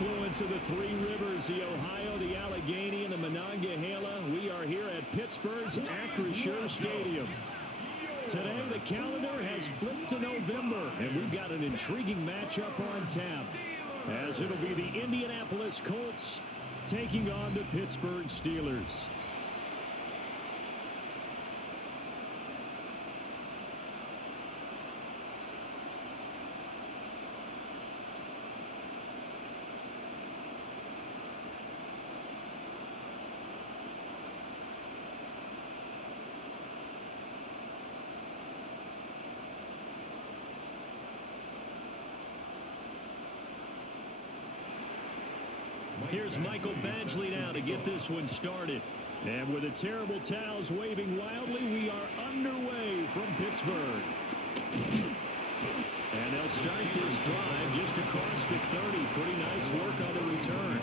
confluence of the three rivers, the Ohio, the Allegheny, and the Monongahela. We are here at Pittsburgh's Acrisure Stadium. Today, the calendar has flipped to November, and we've got an intriguing matchup on tap, as it'll be the Indianapolis Colts taking on the Pittsburgh Steelers. Here's Michael Badgley now to get this one started. And with the terrible towels waving wildly, we are underway from Pittsburgh. And they'll start this drive just across the 30. Pretty nice work on the return.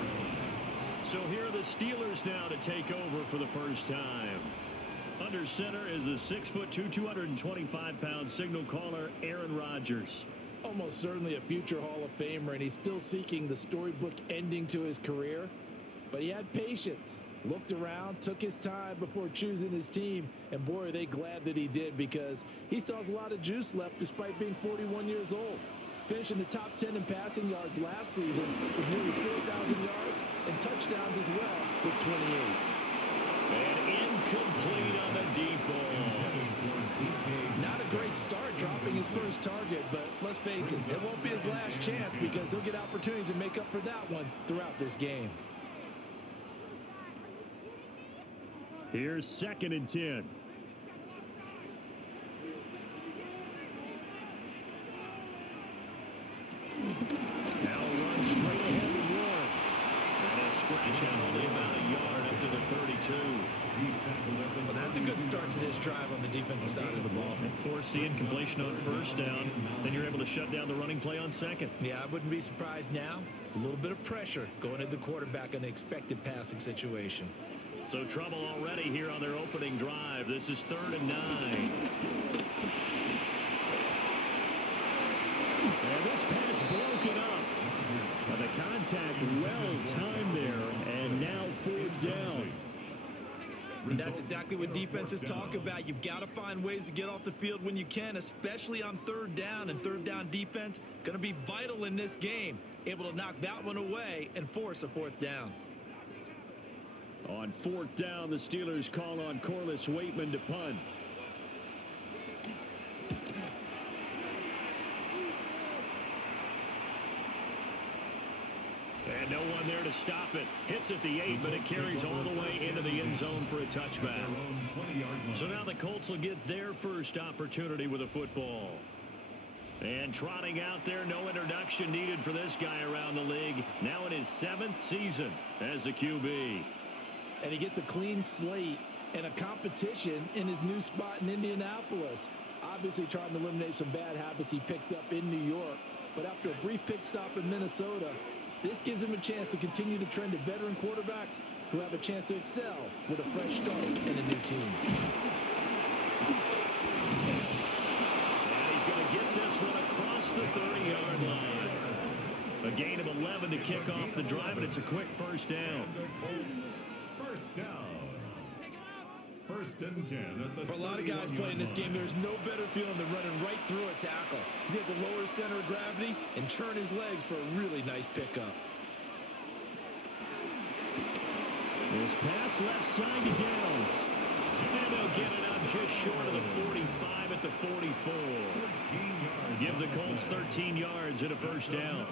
So here are the Steelers now to take over for the first time. Under center is a 6'2", 225-pound signal caller, Aaron Rodgers. Almost certainly a future Hall of Famer, and he's still seeking the storybook ending to his career. But he had patience, looked around, took his time before choosing his team, and boy, are they glad that he did, because he still has a lot of juice left despite being 41 years old. Finishing the top 10 in passing yards last season with nearly 4,000 yards and touchdowns as well with 28. And incomplete on the deep ball. Not a great start dropping his first target, but let's face it, it won't be his last chance because he'll get opportunities to make up for that one throughout this game. Here's 2nd and 10. Now run straight ahead with Warren. And a scratch out only about a yard up to the 32. Well, that's a good start to this drive on the defensive side of the ball. And force the incompletion on first down. Then you're able to shut down the running play on second. Yeah, I wouldn't be surprised now. A little bit of pressure going at the quarterback in an expected passing situation. So trouble already here on their opening drive. This is 3rd and 9. And this pass broken up. But the contact well timed there. And now 4th down. And that's exactly what defenses talk about. You've got to find ways to get off the field when you can, especially on 3rd down. And 3rd down defense going to be vital in this game. Able to knock that one away and force a 4th down. On 4th down, the Steelers call on Corliss Waitman to punt. And no one there to stop it. Hits at the 8, but it carries all the way into the end zone for a touchback. So now the Colts will get their first opportunity with a football. And trotting out there, no introduction needed for this guy around the league. Now in his 7th season as a QB. And he gets a clean slate and a competition in his new spot in Indianapolis. Obviously trying to eliminate some bad habits he picked up in New York. But after a brief pit stop in Minnesota, this gives him a chance to continue the trend of veteran quarterbacks who have a chance to excel with a fresh start and a new team. And he's going to get this one across the 30-yard line. A gain of 11 to kick off the drive, and it's a quick first down. First down. 1st and 10. For a lot of guys playing this game, there's no better feeling than running right through a tackle. He's able to lower his center of gravity and churn his legs for a really nice pickup. This pass left side to Downs. And they'll get it up just short of the 45 at the 44. Give the Colts 13 yards and a first down.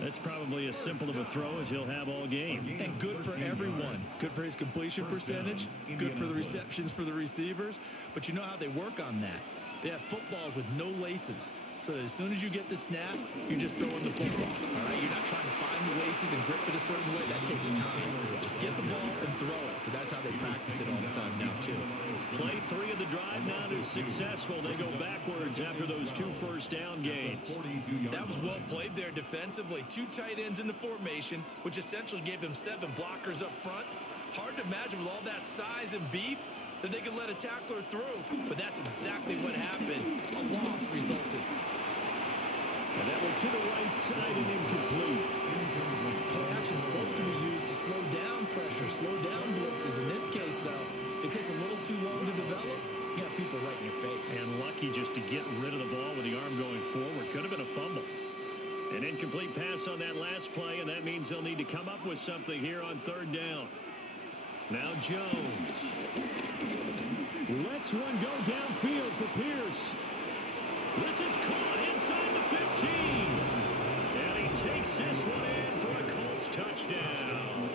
That's probably as simple of a throw as he'll have all game. And good for everyone. Good for his completion percentage. Good for the receptions for the receivers. But you know how they work on that. They have footballs with no laces. So that as soon as you get the snap, you're just throwing the football. All right? You're not trying to find the laces and grip it a certain way. That takes time. Just get the ball and throw it. So that's how they practice it all the time now, too. Play 3 of the drive now is successful. They go backwards after those 2 first down gains. That was well played there defensively. 2 tight ends in the formation, which essentially gave them 7 blockers up front. Hard to imagine with all that size and beef that they could let a tackler through, but that's exactly what happened. A loss resulted. And that travel to the right side and incomplete. Play action is supposed to be used to slow down pressure, slow down blitzes. In this case, though, if it takes a little too long to develop, you got people right in your face. And lucky just to get rid of the ball with the arm going forward. Could have been a fumble. An incomplete pass on that last play, and that means they'll need to come up with something here on third down. Now Jones. Lets one go downfield for Pierce. This is caught inside the 15. And he takes this one in for a Colts touchdown.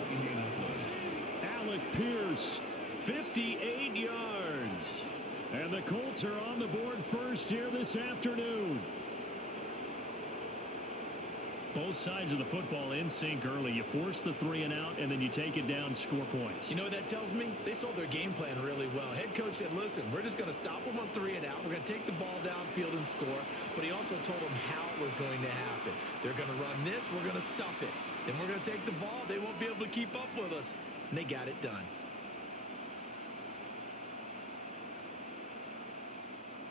Alec Pierce, 58 yards. And the Colts are on the board first here this afternoon. Both sides of the football in sync early. You force the 3 and out, and then you take it down, score points. You know what that tells me? They sold their game plan really well. Head coach said, listen, we're just going to stop them on 3 and out. We're going to take the ball downfield and score. But he also told them how it was going to happen. They're going to run this. We're going to stuff it. Then we're going to take the ball. They won't be able to keep up with us. And they got it done.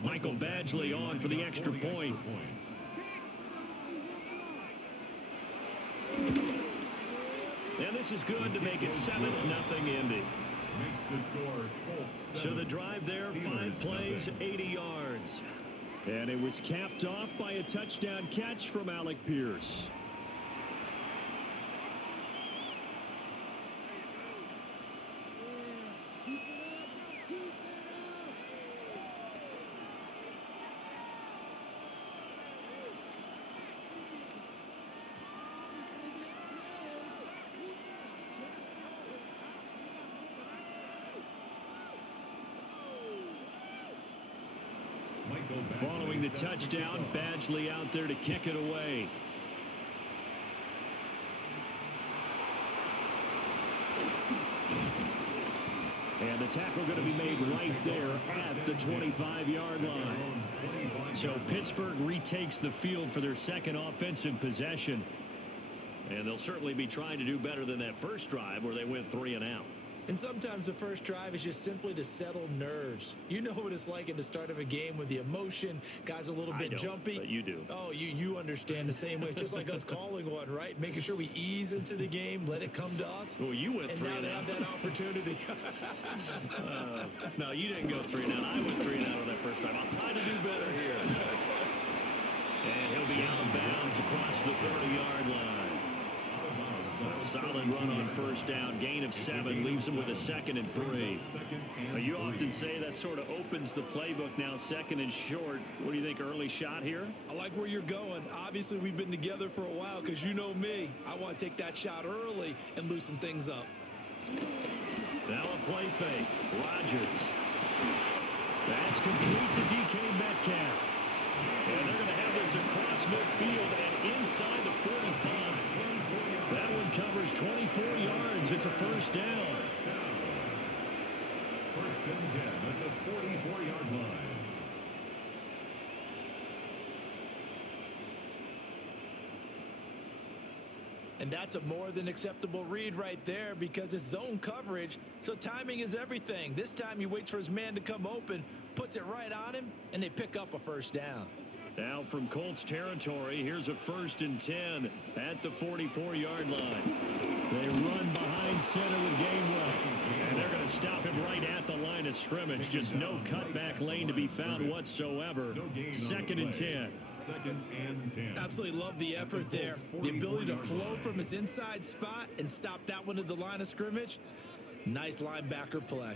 Michael Badgley on for the extra point. And this is good to make it 7-0 Indy. Makes the score Colts 7. So the drive there, 5 plays, 80 yards. And it was capped off by a touchdown catch from Alec Pierce. Following the touchdown, Badgley out there to kick it away. And the tackle going to be made right there at the 25-yard line. So Pittsburgh retakes the field for their second offensive possession. And they'll certainly be trying to do better than that first drive where they went 3 and out. And sometimes the first drive is just simply to settle nerves. You know what it's like at the start of a game with the emotion. Guys a little bit jumpy. But you do. Oh, you understand the same way. It's just like us calling one, right? Making sure we ease into the game, let it come to us. Well, you went 3 and now they have that opportunity. No, you didn't go 3 and out. I went 3 and out on that first drive. I'll try to do better here. And he'll be out of bounds across the 30-yard line. A solid run on first down. Gain of 7 leaves him with a 2nd and 3. Now, you often say that sort of opens the playbook now, 2nd and short. What do you think, early shot here? I like where you're going. Obviously, we've been together for a while because you know me. I want to take that shot early and loosen things up. Now a play fake. Rodgers. That's complete to DK Metcalf. And they're going to have this across midfield and inside the 45. That one covers 24 yards. It's a first down. First and 10 at the 44-yard line. And that's a more than acceptable read right there because it's zone coverage, so timing is everything. This time he waits for his man to come open, puts it right on him, and they pick up a first down. Now from Colts territory, here's a 1st and 10 at the 44-yard line. They run behind center with Gainwell. And they're going to stop him right at the line of scrimmage. Just no cutback lane to be found whatsoever. 2nd and 10. 2nd and 10. Absolutely love the effort there. The ability to flow from his inside spot and stop that one at the line of scrimmage. Nice linebacker play.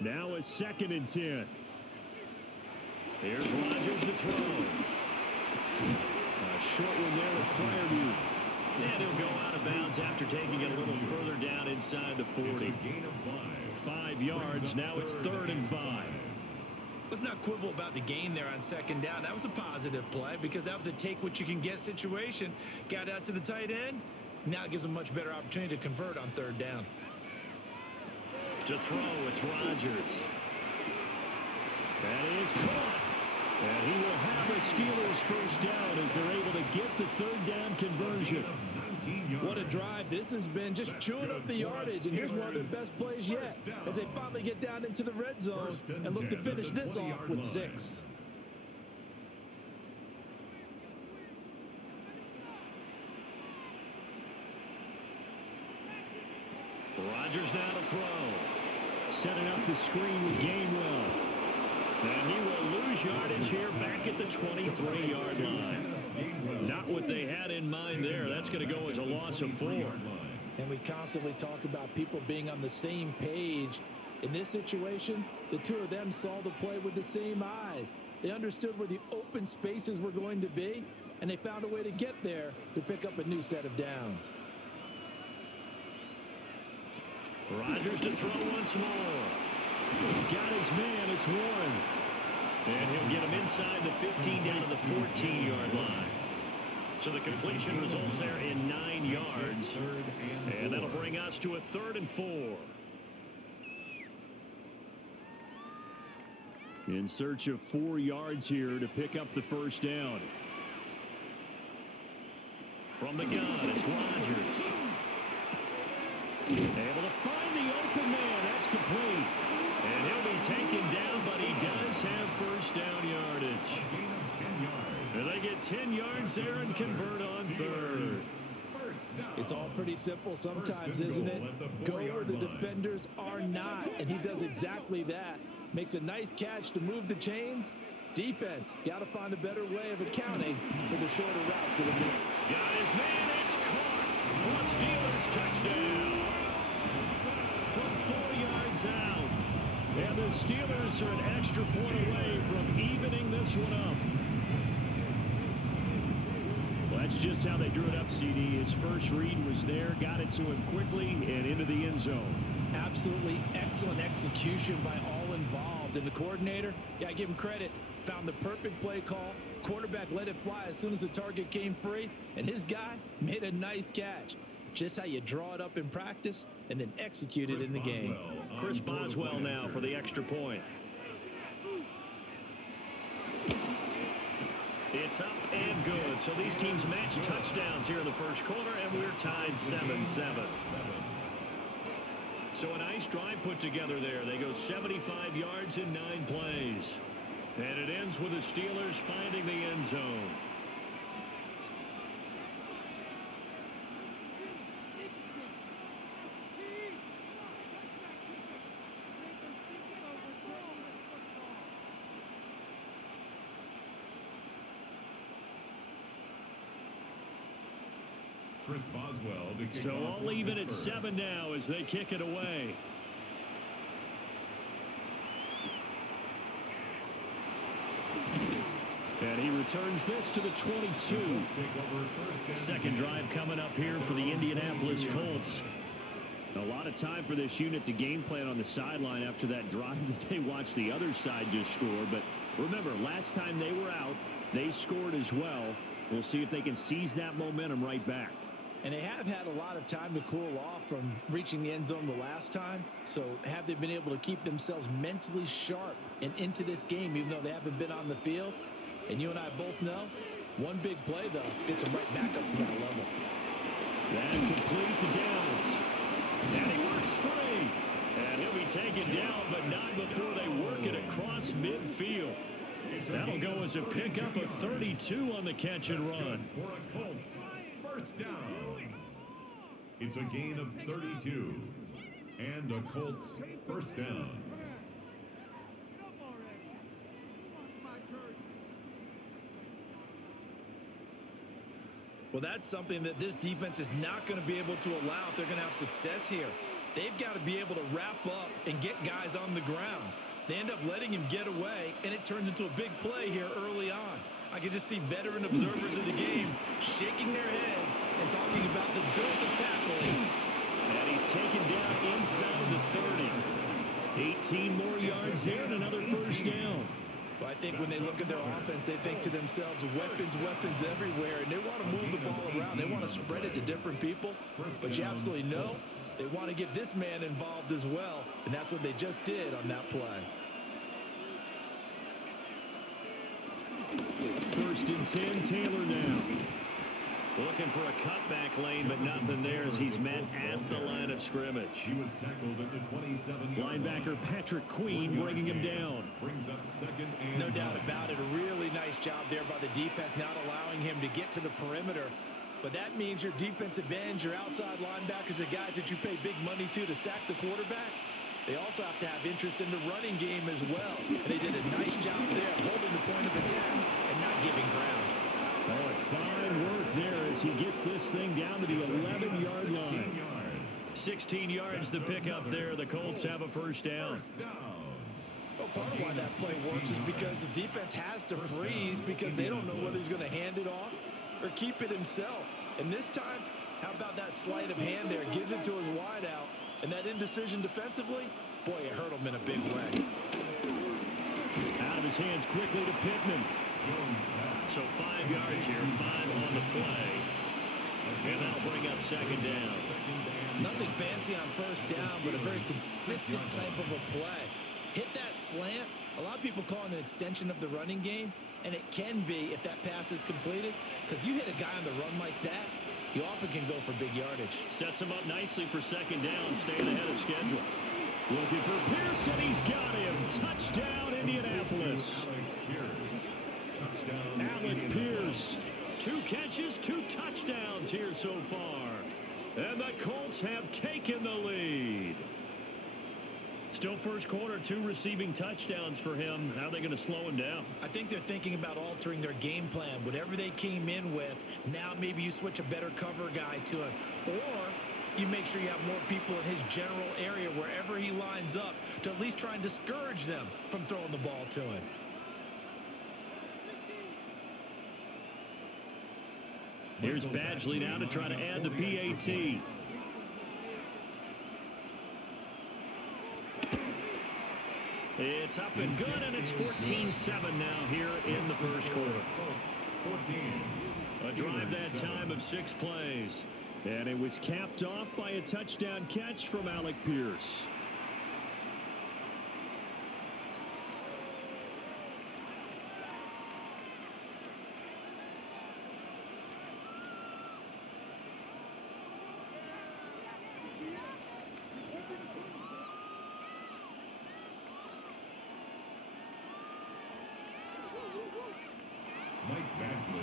Now a 2nd and 10. Here's Rodgers to throw. A short one there to Freiermuth. And he'll go out of bounds after taking it a little further down inside the 40. Gain of 5. 5 yards. Now it's 3rd and 5. Let's not quibble about the gain there on 2nd down. That was a positive play because that was a take-what-you-can-get situation. Got out to the tight end. Now it gives them a much better opportunity to convert on 3rd down. To throw, it's Rodgers. That is caught. And he will have a Steelers first down as they're able to get the 3rd down conversion. What a drive. This has been just chewing up the yardage. And here's one of their best plays yet as they finally get down into the red zone and look to finish this off with 6. Rodgers now to throw. Setting up the screen with Gainwell. And he will lose yardage here back at the 23-yard line. Not what they had in mind there. That's going to go as a loss of 4. And we constantly talk about people being on the same page. In this situation, the two of them saw the play with the same eyes. They understood where the open spaces were going to be, and they found a way to get there to pick up a new set of downs. Rodgers to throw once more. Got his man. It's Warren. And he'll get him inside the 15 down to the 14-yard line. So the completion results there in 9 yards. And that'll bring us to a 3rd and 4. In search of 4 yards here to pick up the first down. From the gun, it's Rodgers. Able to find the open man. That's complete. And he'll be taken down, but he does have first down yardage. And they get 10 yards there and convert on 3rd. It's all pretty simple sometimes, isn't it? Go where the defenders are not, and he does exactly that. Makes a nice catch to move the chains. Defense, got to find a better way of accounting for the shorter routes that have been. Got his man, it's caught for a Steelers touchdown. From 4 yards out. And the Steelers are an extra point away from evening this one up. Well, that's just how they drew it up, CD. His first read was there, got it to him quickly, and into the end zone. Absolutely excellent execution by all involved. And the coordinator, got give him credit, found the perfect play call. Quarterback let it fly as soon as the target came free, and his guy made a nice catch. Just how you draw it up in practice and then execute it in the game. Chris Boswell now for the extra point. It's up and good. So these teams match touchdowns here in the first quarter, and we're tied 7-7. So a nice drive put together there. They go 75 yards in 9 plays. And it ends with the Steelers finding the end zone. Chris Boswell. So all even at 7 now as they kick it away. And he returns this to the 22. Second drive coming up here for the Indianapolis Colts. A lot of time for this unit to game plan on the sideline after that drive that they watched the other side just score. But remember, last time they were out, they scored as well. We'll see if they can seize that momentum right back. And they have had a lot of time to cool off from reaching the end zone the last time. So have they been able to keep themselves mentally sharp and into this game, even though they haven't been on the field? And you and I both know, one big play, though, gets them right back up to that level. And complete to Downs. And he works free. And he'll be taken down, but not before they work it across midfield. That'll go as a pickup of 32 on the catch and run. For a Colts first down. It's a gain of 32. And a Colts first down. Well, that's something that this defense is not going to be able to allow if they're going to have success here. They've got to be able to wrap up and get guys on the ground. They end up letting him get away, and it turns into a big play here early on. I can just see veteran observers of the game shaking their heads and talking about the dearth of tackling. And he's taken down inside the 30. 18 more yards there and another first down. Well, I think when they look at their offense, they think to themselves, weapons everywhere, and they want to move the ball around. They want to spread it to different people, but you absolutely know they want to get this man involved as well, and that's what they just did on that play. First and 10, Taylor now. Looking for a cutback lane, but nothing there as he's met at the line of scrimmage. He was tackled at the 27-yard linebacker Patrick Queen bringing him down. Brings up second and no doubt about it. A really nice job there by the defense, not allowing him to get to the perimeter. But that means your defensive ends, your outside linebackers, the guys that you pay big money to sack the quarterback, they also have to have interest in the running game as well. And they did a nice job there, holding the point of attack and not giving ground. Oh, fine work there as he gets this thing down to the 11-yard line. 16 yards to pick up there. The Colts have a first down. Well, part of why that play works is because the defense has to freeze because they don't know whether he's going to hand it off or keep it himself. And this time, how about that sleight of hand there? Gives it to his wideout. And that indecision defensively, boy, it hurt him in a big way. Out of his hands quickly to Pittman. So 5 yards here, 5 on the play. And that'll bring up second down. Nothing fancy on first down, but a very consistent type of a play. Hit that slant. A lot of people call it an extension of the running game, and it can be if that pass is completed, because you hit a guy on the run like that, you often can go for big yardage. Sets him up nicely for second down, staying ahead of schedule. Looking for Pierce, and he's got him. Touchdown, Indianapolis. Alec Pierce. 2 catches, 2 touchdowns here so far. And the Colts have taken the lead. Still first quarter, 2 receiving touchdowns for him. How are they going to slow him down? I think they're thinking about altering their game plan. Whatever they came in with, now maybe you switch a better cover guy to him. Or you make sure you have more people in his general area wherever he lines up to at least try and discourage them from throwing the ball to him. Here's Badgley now to try to add the PAT. It's up and good, and it's 14-7 now here in the first quarter. A drive that time of 6 plays. And it was capped off by a touchdown catch from Alec Pierce.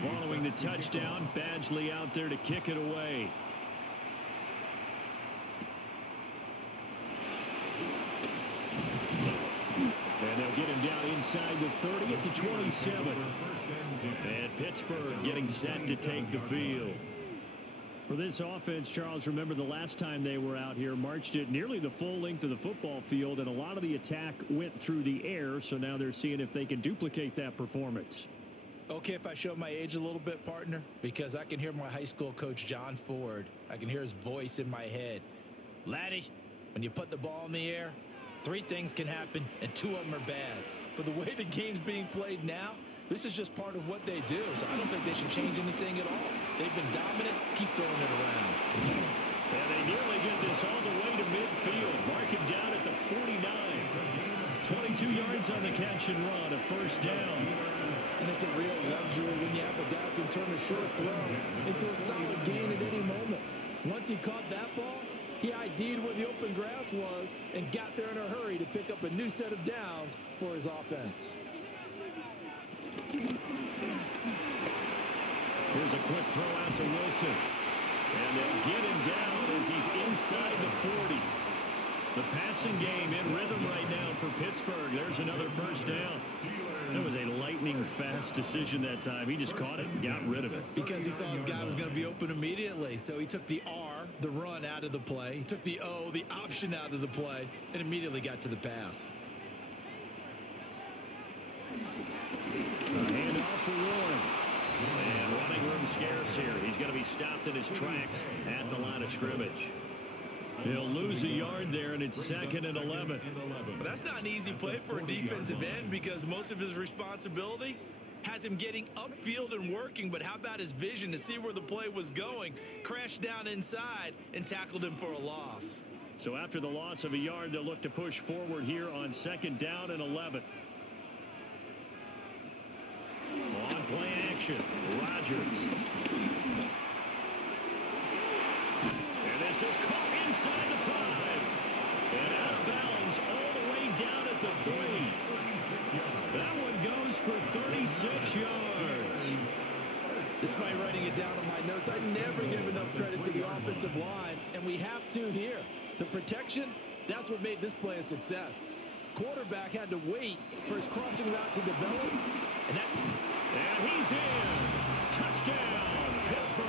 Following the touchdown, Badgley out there to kick it away. And they'll get him down inside the 30 at the 27. And Pittsburgh getting set to take the field. For this offense, Charles, remember the last time they were out here, marched it nearly the full length of the football field, and a lot of the attack went through the air, so now they're seeing if they can duplicate that performance. Okay, if I show my age a little bit, partner, because I can hear my high school coach, John Ford. I can hear his voice in my head. Laddie, when you put the ball in the air, 3 things can happen, and 2 of them are bad. But the way the game's being played now, this is just part of what they do, so I don't think they should change anything at all. They've been dominant. Keep throwing it around. And they nearly get this all the way to midfield. Mark him down at the 49. 22 yards on the catch and run, a first down. And it's a real luxury when you have a guy who can turn a short throw into a solid gain at any moment. Once he caught that ball, he ID'd where the open grass was and got there in a hurry to pick up a new set of downs for his offense. Here's a quick throw out to Wilson. And they'll get him down as he's inside the 40. The passing game in rhythm right now for Pittsburgh. There's another first down. That was a lightning-fast decision that time. He just caught it and got rid of it. Because he saw his guy was going to be open immediately. So he took the R, the run, out of the play. He took the O, the option, out of the play, and immediately got to the pass. Handoff for Warren. And running room scarce here. He's going to be stopped in his tracks at the line of scrimmage. He'll lose a yard there, and it's 2nd and 11. But that's not an easy play for a defensive end because most of his responsibility has him getting upfield and working. But how about his vision to see where the play was going? Crashed down inside and tackled him for a loss. So after the loss of a yard, they'll look to push forward here on 2nd down and 11. On play action, Rodgers. And this is caught inside the 5. And out of bounds all the way down at the 3. That one goes for 36 yards. Despite writing it down on my notes, I never give enough credit to the offensive line, and we have to here. The protection, that's what made this play a success. Quarterback had to wait for his crossing route to develop, and he's in. Touchdown, Pittsburgh.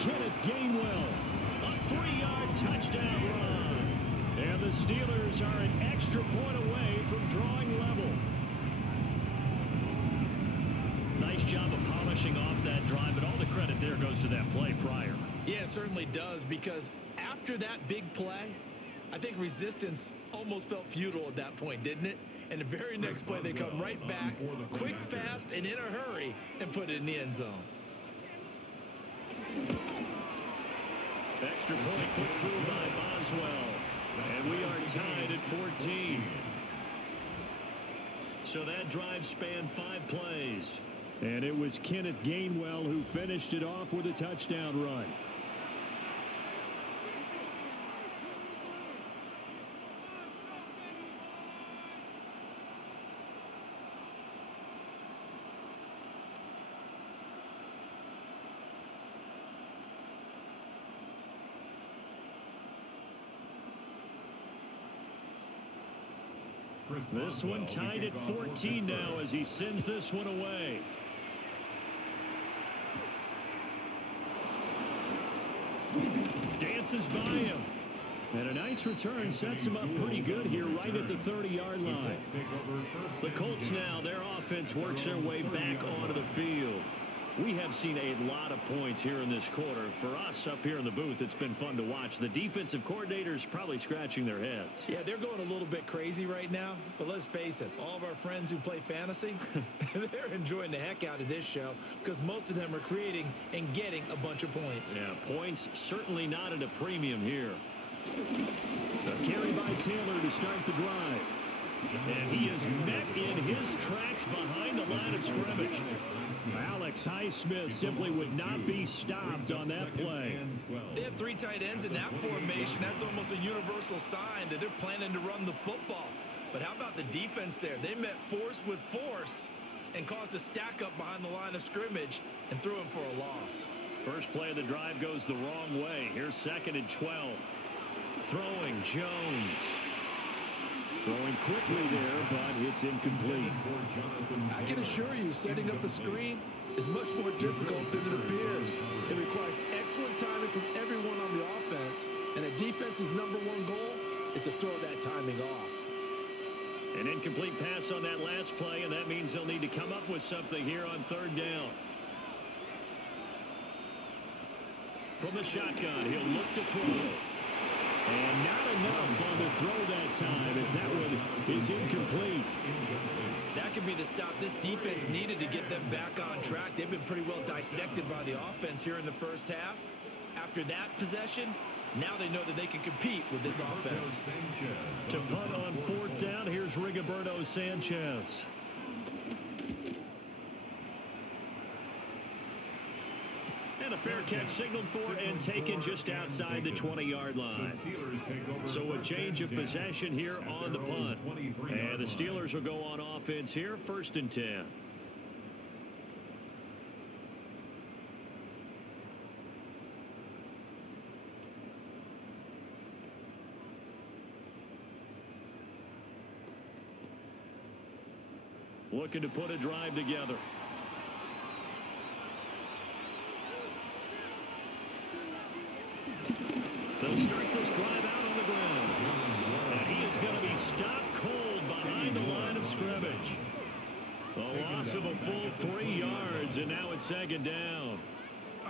Kenneth Gainwell, a 3-yard touchdown run. And the Steelers are an extra point away from drawing level. Nice job of polishing off that drive, but all the credit there goes to that play prior. Yeah, it certainly does, because after that big play, I think resistance almost felt futile at that point, didn't it? And the very next play, they come right back, quick, fast, and in a hurry, and put it in the end zone. Extra point put through by Boswell. And we are tied at 14. So that drive spanned 5 plays. And it was Kenneth Gainwell who finished it off with a touchdown run. This one tied at 14 now as he sends this one away. Dances by him. And a nice return sets him up pretty good here right at the 30-yard line. The Colts now, their offense works their way back onto the field. We have seen a lot of points here in this quarter. For us up here in the booth, it's been fun to watch. The defensive coordinators probably scratching their heads. Yeah, they're going a little bit crazy right now. But let's face it, all of our friends who play fantasy, they're enjoying the heck out of this show because most of them are creating and getting a bunch of points. Yeah, points certainly not at a premium here. A carry by Taylor to start the drive. And he is met in his tracks behind the line of scrimmage. Alex Highsmith simply would not be stopped on that play. They have 3 tight ends in that formation. That's almost a universal sign that they're planning to run the football. But how about the defense there? They met force with force and caused a stack up behind the line of scrimmage and threw him for a loss. First play of the drive goes the wrong way. Here's 2nd and 12. Throwing Jones. Throwing quickly there, but it's incomplete. I can assure you, setting up a screen is much more difficult than it appears. It requires excellent timing from everyone on the offense, and a defense's #1 goal is to throw that timing off. An incomplete pass on that last play, and that means they'll need to come up with something here on 3rd down. From the shotgun, he'll look to throw. And not enough on the throw that time as that one is incomplete. That could be the stop this defense needed to get them back on track. They've been pretty well dissected by the offense here in the first half. After that possession, now they know that they can compete with this offense. To punt on 4th down, here's Rigoberto Sanchez. And a fair catch signaled for and taken just outside the 20-yard line. So a change of possession here on the punt. And the Steelers will go on offense here, 1st and 10. Looking to put a drive together. They'll start this drive out on the ground. And he is going to be stopped cold behind the line of scrimmage. A loss of a full 3 yards, and now it's 2nd down.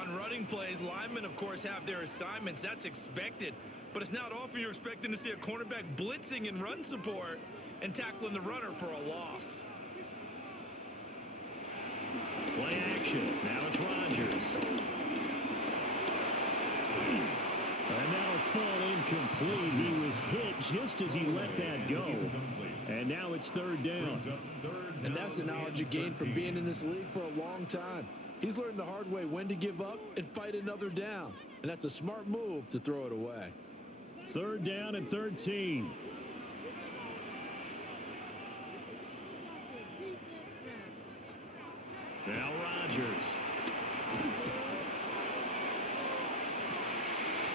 On running plays, linemen, of course, have their assignments. That's expected. But it's not often you're expecting to see a cornerback blitzing in run support and tackling the runner for a loss. Play action. Now it's Rodgers. And that'll fall incomplete. He was hit just as he let that go. And now it's 3rd down. And that's the knowledge you gain from being in this league for a long time. He's learned the hard way when to give up and fight another down. And that's a smart move to throw it away. 3rd down and 13. Now Rodgers.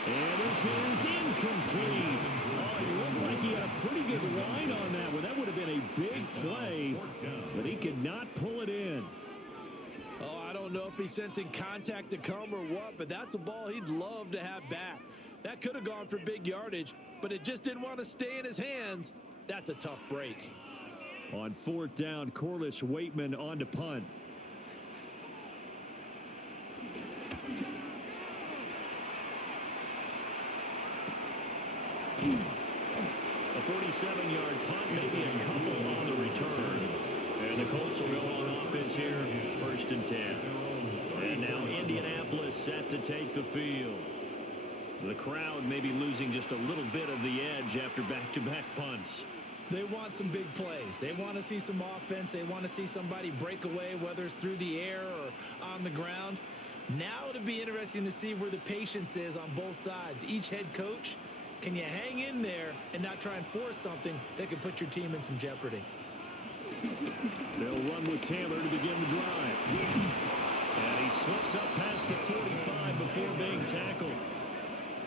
And this is incomplete. Oh, it looked like he had a pretty good line on that one. That would have been a big play, but he could not pull it in. Oh, I don't know if he's sensing contact to come or what, but that's a ball he'd love to have back. That could have gone for big yardage, but it just didn't want to stay in his hands. That's a tough break. On 4th down, Corliss Waitman on to punt. A 47-yard punt, maybe a couple on the return. And the Colts will go on offense here, 1st and 10. And now Indianapolis set to take the field. The crowd may be losing just a little bit of the edge after back-to-back punts. They want some big plays. They want to see some offense. They want to see somebody break away, whether it's through the air or on the ground. Now it'll be interesting to see where the patience is on both sides. Each head coach, can you hang in there and not try and force something that could put your team in some jeopardy? They'll run with Taylor to begin the drive. And he slips up past the 45 before being tackled.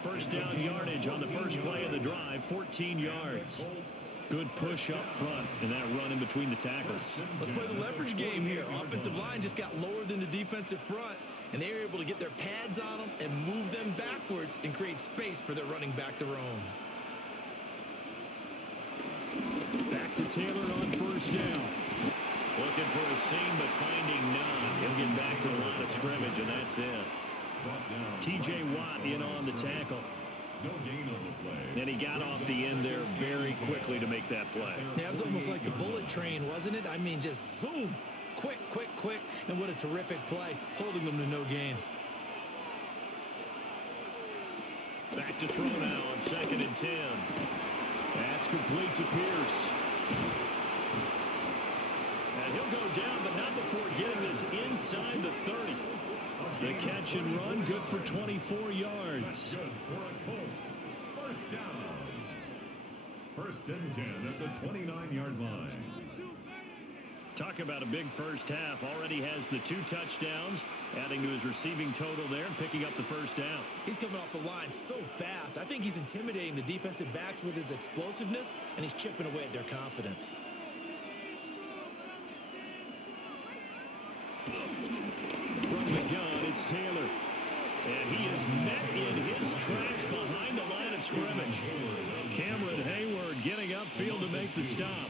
1st down yardage on the first play of the drive, 14 yards. Good push up front and that run in between the tackles. Let's play the leverage game here. Offensive line just got lower than the defensive front, and they were able to get their pads on them and move them backwards and create space for their running back to roam. Back to Taylor on 1st down. Looking for a seam, but finding none. He'll get back to the line of scrimmage, and that's it. T.J. Watt in on the tackle. No gain on the play. And he got off the end there very quickly to make that play. Yeah, it was almost like the bullet train, wasn't it? I mean, just zoom. Quick, quick, quick. And what a terrific play, holding them to no gain. Back to throw now on 2nd and 10. That's complete to Pierce. And he'll go down, but not before getting this inside the 30. The catch and run, good for 24 yards. Good for a Colts. 1st down. 1st and 10 at the 29-yard line. Talk about a big first half. Already has the 2 touchdowns, adding to his receiving total there and picking up the 1st down. He's coming off the line so fast. I think he's intimidating the defensive backs with his explosiveness, and he's chipping away at their confidence. From the gun, it's Taylor. And he is met in his tracks behind the line of scrimmage. Cameron Hayward getting upfield to make the stop.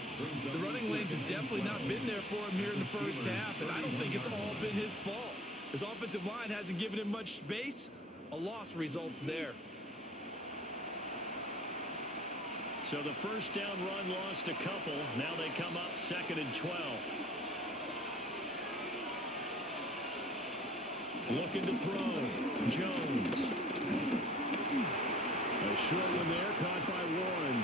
The running lanes have definitely not been there for him here in the first half, and I don't think it's all been his fault. His offensive line hasn't given him much space. A loss results there. So the 1st down run lost a couple. Now they come up 2nd and 12. Looking to throw. Jones. A short one there, caught by Warren.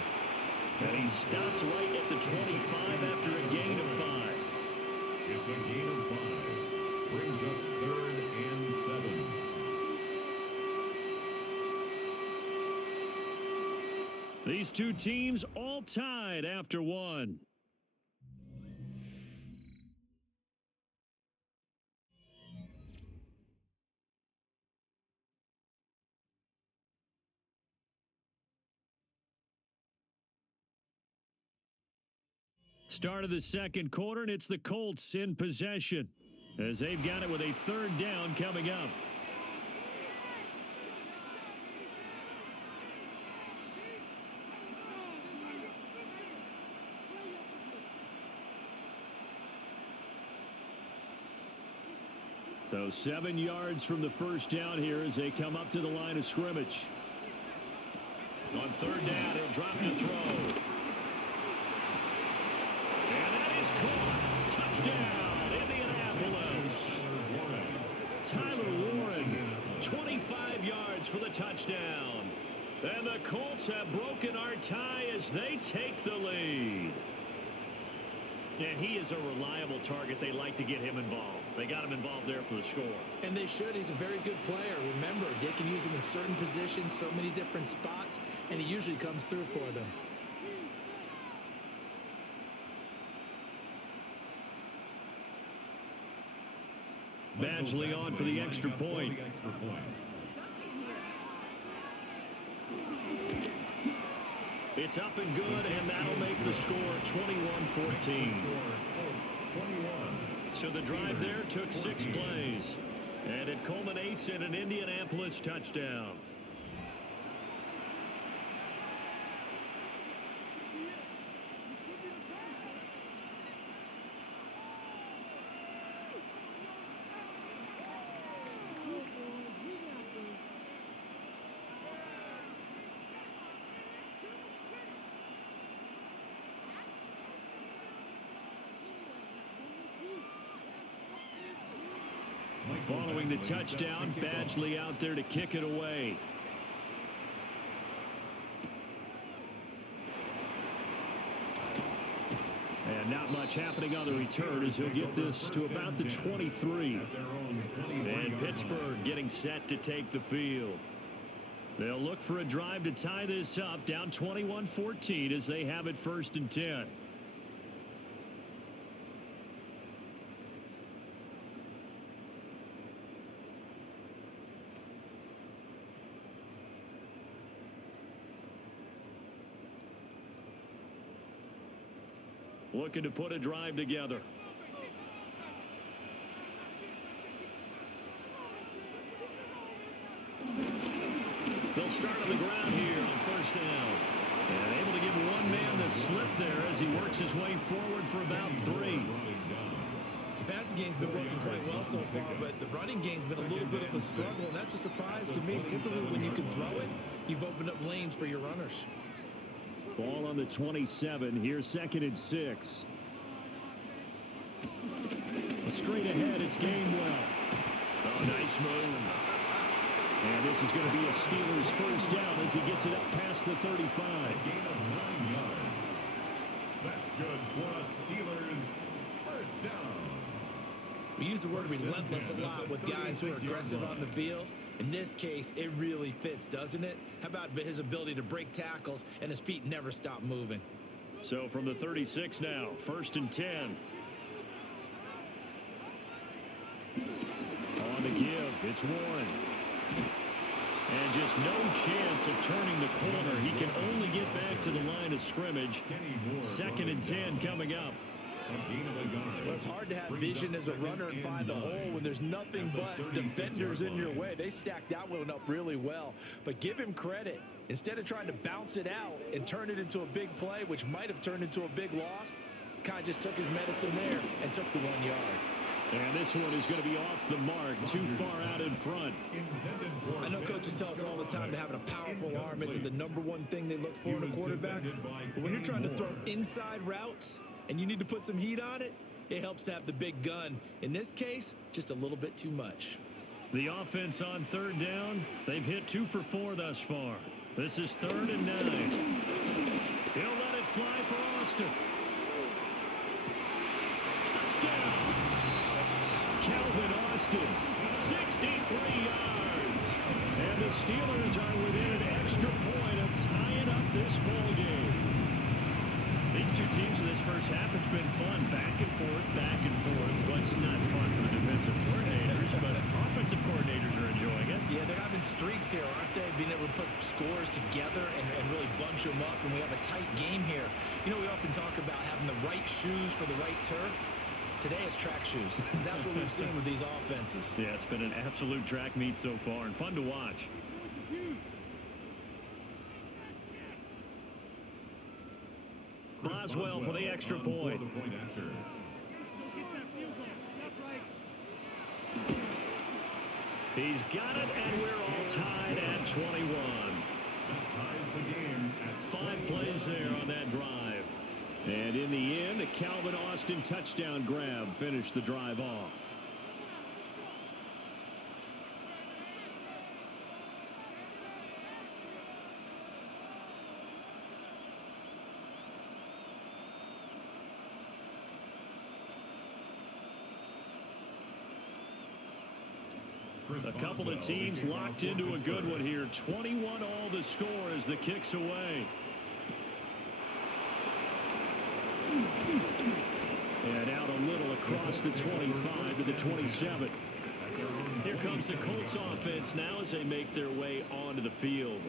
And he stopped right at the 25 after a gain of 5. It's a gain of 5. Brings up 3rd and 7. These two teams all tied after 1. Start of the 2nd quarter, and it's the Colts in possession as they've got it with a 3rd down coming up. So 7 yards from the 1st down here as they come up to the line of scrimmage. On 3rd down, he'll drop to throw. Caught. Touchdown, Indianapolis. Tyler Warren, 25 yards for the touchdown. And the Colts have broken our tie as they take the lead. And he is a reliable target. They like to get him involved. They got him involved there for the score. And they should. He's a very good player. Remember, they can use him in certain positions, so many different spots, and he usually comes through for them. Badgley on for the extra point. It's up and good, and that'll make the score 21-14. So the drive there took 6 plays, and it culminates in an Indianapolis touchdown. Following the touchdown, Badgley out there to kick it away. And not much happening on the return as he'll get this to about the 23. And Pittsburgh getting set to take the field. They'll look for a drive to tie this up, down 21-14 as they have it 1st and 10. Looking to put a drive together. They'll start on the ground here on 1st down. And able to give one man the slip there as he works his way forward for about 3. The passing game's been working quite well so far, but the running game's been a little bit of a struggle, and that's a surprise to me. Typically, when you can throw it, you've opened up lanes for your runners. Ball on the 27. Here's 2nd and 6. Straight ahead, it's Gainwell. Oh, nice move. And this is going to be a Steelers 1st down as he gets it up past the 35. Gain of 9 yards. That's good for a Steelers 1st down. We use the word relentless a lot with guys who are aggressive on the field. In this case, it really fits, doesn't it? How about his ability to break tackles and his feet never stop moving? So from the 36 now, 1st and 10. On the give, it's Warren. And just no chance of turning the corner. He can only get back to the line of scrimmage. 2nd and 10 coming up. Well, it's hard to have vision as a runner and find a hole when there's nothing but defenders in your way. They stacked that one up really well. But give him credit. Instead of trying to bounce it out and turn it into a big play, which might have turned into a big loss, kind of just took his medicine there and took the 1 yard. And this one is going to be off the mark, too far out in front. I know coaches tell us all the time that having a powerful arm isn't the #1 thing they look for in a quarterback. But when you're trying to throw inside routes and you need to put some heat on it, it helps to have the big gun. In this case, just a little bit too much. The offense on 3rd down, they've hit 2 for 4 thus far. This is 3rd and 9. He'll let it fly for Austin. Touchdown. Calvin Austin, 63 yards. And the Steelers are within an extra point of tying up this ball game. These two teams in this first half, it's been fun. Back and forth, back and forth. Well, it's not fun for the defensive coordinators, but offensive coordinators are enjoying it. Yeah, they're having streaks here, aren't they? Being able to put scores together and really bunch them up, and we have a tight game here. You know, we often talk about having the right shoes for the right turf. Today it's track shoes. That's what we've seen with these offenses. Yeah, it's been an absolute track meet so far and fun to watch. Boswell for the extra point. He's got it, and we're all tied at 21. That ties the game at 5 plays there on that drive. And in the end, a Calvin Austin touchdown grab finished the drive off. A couple of teams locked into a good one here. 21 all the score as the kick's away. And out a little across the 25 to the 27. Here comes the Colts offense now as they make their way onto the field.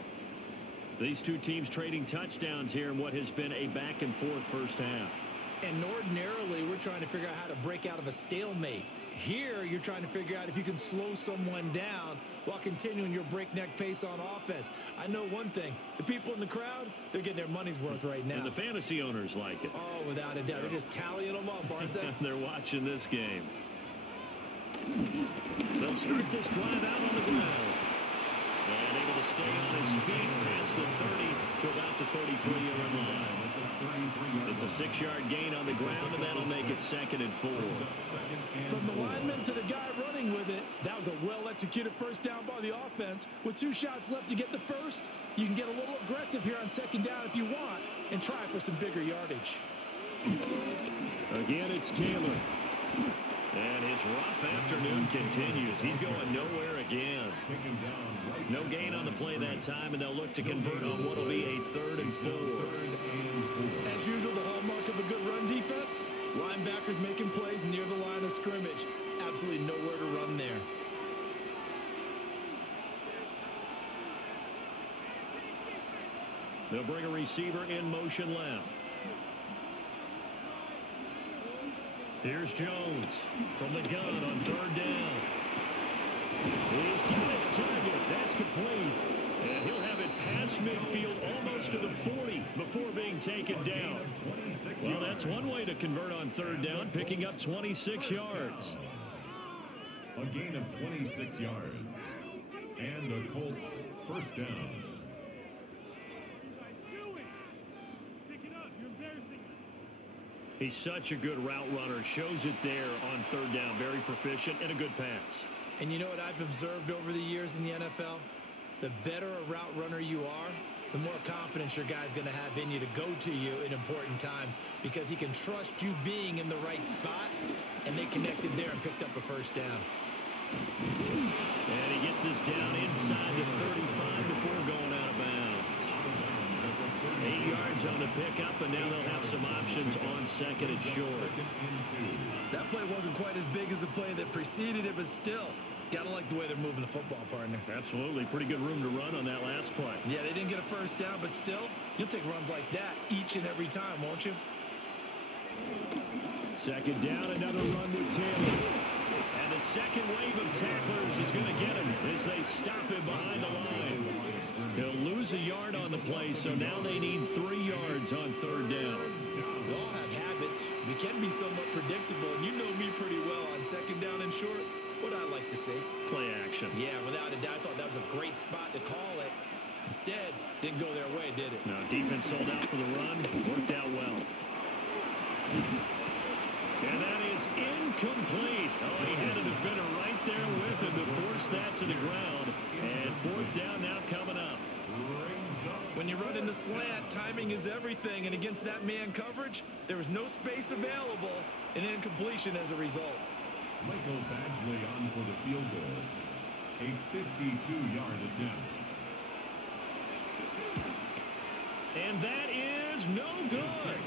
These two teams trading touchdowns here in what has been a back-and-forth first half. And ordinarily, we're trying to figure out how to break out of a stalemate. Here, you're trying to figure out if you can slow someone down while continuing your breakneck pace on offense. I know one thing. The people in the crowd, they're getting their money's worth right now. And the fantasy owners like it. Oh, without a doubt. They're just tallying them up, aren't they? They're watching this game. They'll start this drive out on the ground. And able to stay on his feet past the 30 to about the 33-yard line. It's a 6-yard gain on the ground, and that'll make it 2nd and 4. From the lineman to the guy running with it, that was a well-executed first down by the offense. With 2 shots left to get the first, you can get a little aggressive here on 2nd down if you want and try for some bigger yardage. Again, it's Taylor. And his rough afternoon continues. He's going nowhere again. No gain on the play that time, and they'll look to convert on what will be a 3rd and 4. As usual, the hallmark of a good run defense, linebackers making plays near the line of scrimmage. Absolutely nowhere to run there. They'll bring a receiver in motion left. Here's Jones from the gun on 3rd down. He's got his target. That's complete. And he'll have it past midfield almost to the 40 before being taken down. Well, that's one way to convert on 3rd down, picking up 26 yards. A gain of 26 yards. And the Colts first down. He's such a good route runner. Shows it there on 3rd down. Very proficient and a good pass. And you know what I've observed over the years in the NFL? The better a route runner you are, the more confidence your guy's going to have in you to go to you in important times because he can trust you being in the right spot, and they connected there and picked up a first down. And he gets us down inside the 35 before going out of bounds. 8 yards on the pickup, and now they'll have some options on 2nd and short. That play wasn't quite as big as the play that preceded it, but still, gotta like the way they're moving the football, partner. Absolutely. Pretty good room to run on that last play. Yeah, they didn't get a first down, but still, you'll take runs like that each and every time, won't you? 2nd down, another run with Taylor. And the second wave of tacklers is going to get him as they stop him behind the line. He'll lose a yard on the play, so now they need 3 yards on 3rd down. We all have habits. We can be somewhat predictable, and you know me pretty well on 2nd down and short. What I like to see. Play action. Yeah, without a doubt, I thought that was a great spot to call it. Instead, didn't go their way, did it? No, defense sold out for the run. Worked out well. And that is incomplete. Oh, he had a defender right there with him to force that to the ground. And 4th down now coming up. When you run in the slant, timing is everything. And against that man coverage, there was no space available. An incompletion as a result. Michael Badgley on for the field goal. A 52-yard attempt. And that is no good.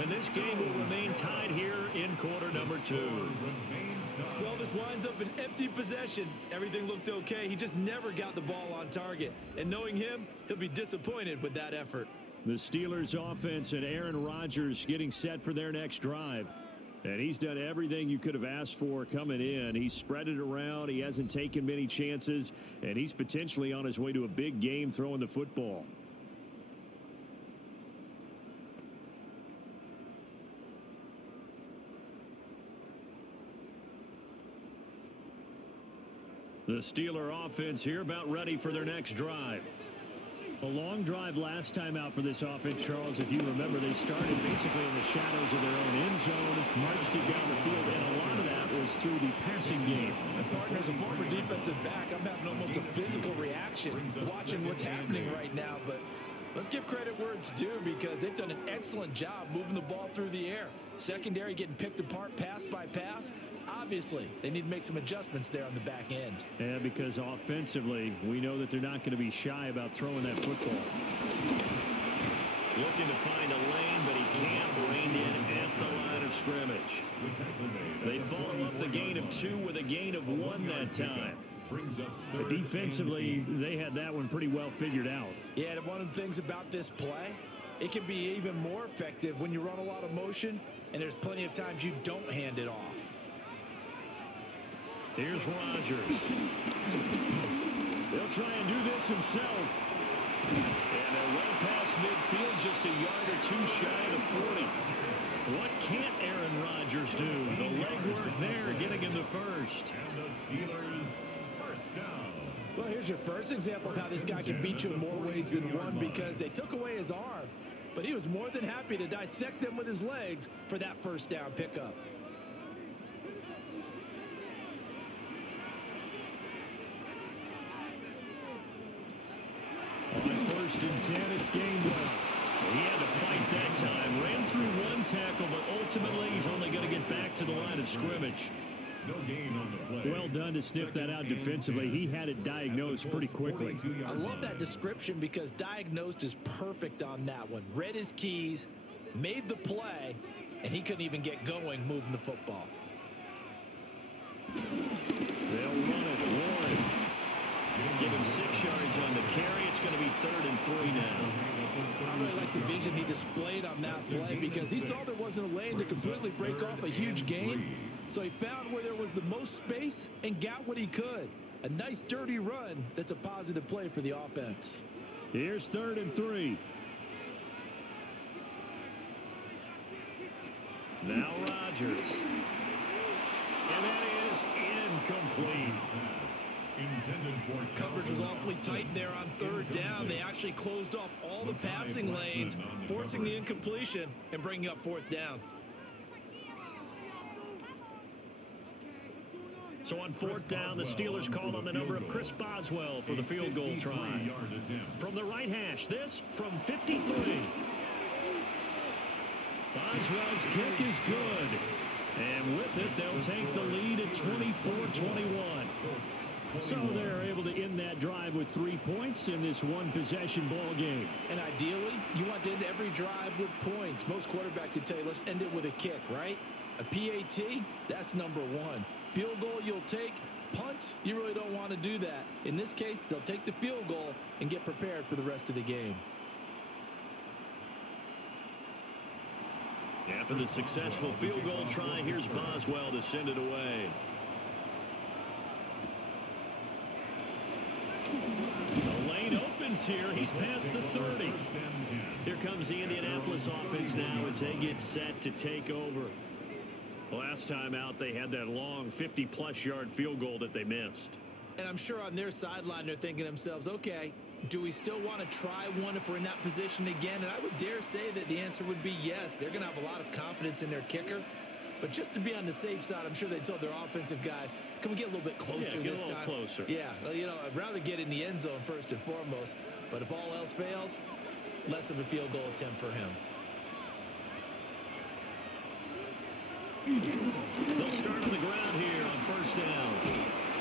And this game will remain tied here in quarter number 2. Well, this winds up an empty possession. Everything looked okay. He just never got the ball on target. And knowing him, he'll be disappointed with that effort. The Steelers offense and Aaron Rodgers getting set for their next drive. And he's done everything you could have asked for coming in. He's spread it around. He hasn't taken many chances. And he's potentially on his way to a big game throwing the football. The Steeler offense here about ready for their next drive. A long drive last time out for this offense, Charles. If you remember, they started basically in the shadows of their own end zone, marched it down the field, and a lot of that was through the passing game. And partners, a former defensive back, I'm having almost a physical reaction watching what's happening right now. But let's give credit where it's due because they've done an excellent job moving the ball through the air. Secondary getting picked apart pass by pass. Obviously, they need to make some adjustments there on the back end. Yeah, because offensively, we know that they're not going to be shy about throwing that football. Looking to find a lane, but he can't. Reined in at the line of of scrimmage. They follow up the gain of 2 with a gain of 1 that time. But defensively, they had that one pretty well figured out. Yeah, and one of the things about this play, it can be even more effective when you run a lot of motion, and there's plenty of times you don't hand it off. Here's Rodgers. He'll try and do this himself. And they're well past midfield, just a yard or 2 shy of 40. What can't Aaron Rodgers do? The legwork there, getting him the first. And the Steelers first down. Well, here's your first example of how this guy can beat you in more ways than one, because they took away his arm, but he was more than happy to dissect them with his legs for that first down pickup. On 1st and 10, it's Gainwell. He had to fight that time. Ran through 1 tackle, but ultimately he's only going to get back to the line of scrimmage. No gain on the play. Well done to sniff that out defensively. He had it diagnosed pretty quickly. I love that description because diagnosed is perfect on that one. Read his keys, made the play, and he couldn't even get going moving the football. They'll run it. Warren. Give him 6 yards on the carry. It's going to be 3rd and 3 now. I really like the vision he displayed on that play because he saw there wasn't a lane to completely break off a huge gain. So he found where there was the most space and got what he could. A nice dirty run that's a positive play for the offense. Here's 3rd and 3. Now Rodgers. And that is incomplete. Coverage was awfully tight there on 3rd down. They actually closed off all the passing lanes, forcing the incompletion and bringing up 4th down. So on 4th down, the Steelers called on the number of Chris Boswell for the field goal try. From the right hash, this from 53. Boswell's kick is good. And with it, they'll take the lead at 24-21. So they're able to end that drive with 3 points in this one-possession ball game. And ideally, you want to end every drive with points. Most quarterbacks would tell you, let's end it with a kick, right? A PAT, that's number 1. Field goal you'll take. Punts, you really don't want to do that. In this case, they'll take the field goal and get prepared for the rest of the game. After the successful field goal try, here's Boswell to send it away. The lane opens here. He's past the 30. Here comes the Indianapolis offense now as they get set to take over. Last time out, they had that long 50-plus yard field goal that they missed. And I'm sure on their sideline, they're thinking to themselves, okay, do we still want to try one if we're in that position again? And I would dare say that the answer would be yes. They're going to have a lot of confidence in their kicker. But just to be on the safe side, I'm sure they told their offensive guys, can we get a little bit closer this time? Closer. Yeah, well, you know, I'd rather get in the end zone first and foremost. But if all else fails, less of a field goal attempt for him. They'll start on the ground here on 1st down.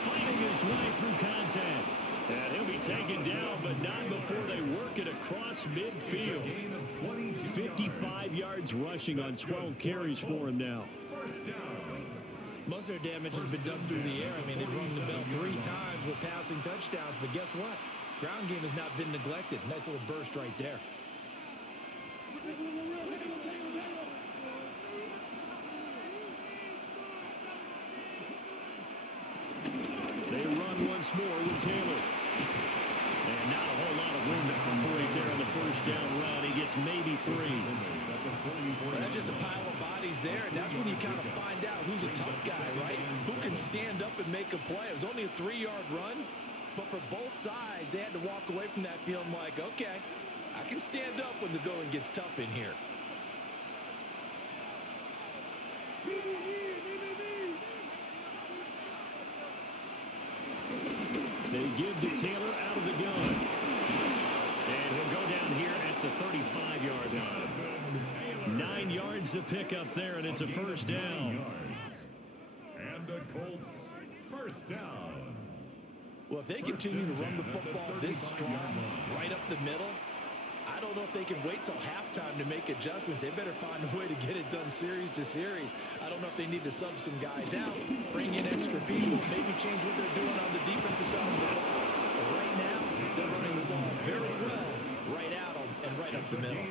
Fighting his way through contact. And he'll be taken down, but not before they work it across midfield. 55 yards rushing on 12 carries for him now. Most of their damage has been done through the air. I mean, they've rung the bell 3 times with passing touchdowns, but guess what? Ground game has not been neglected. Nice little burst right there. They run once more with Taylor. And not a whole lot of room to operate there on the 1st down run. He gets maybe 3. Well, that's just a pile of bodies there, and that's when you kind of find out who's a tough guy, right? Who can stand up and make a play. It was only a 3-yard run, but for both sides, they had to walk away from that feeling like, okay, I can stand up when the going gets tough in here. They give to Taylor out of the gun. And he'll go down here at the 35-yard line. 9 yards to pick up there, and it's a 1st down. And the Colts 1st down. Well, if they continue to run the football this strong, right up the middle, I don't know if they can wait till halftime to make adjustments. They better find a way to get it done series to series. I don't know if they need to sub some guys out, bring in extra people, maybe change what they're doing on the defensive side of the ball. But right now, they're running the ball very well, right at them and right up the middle.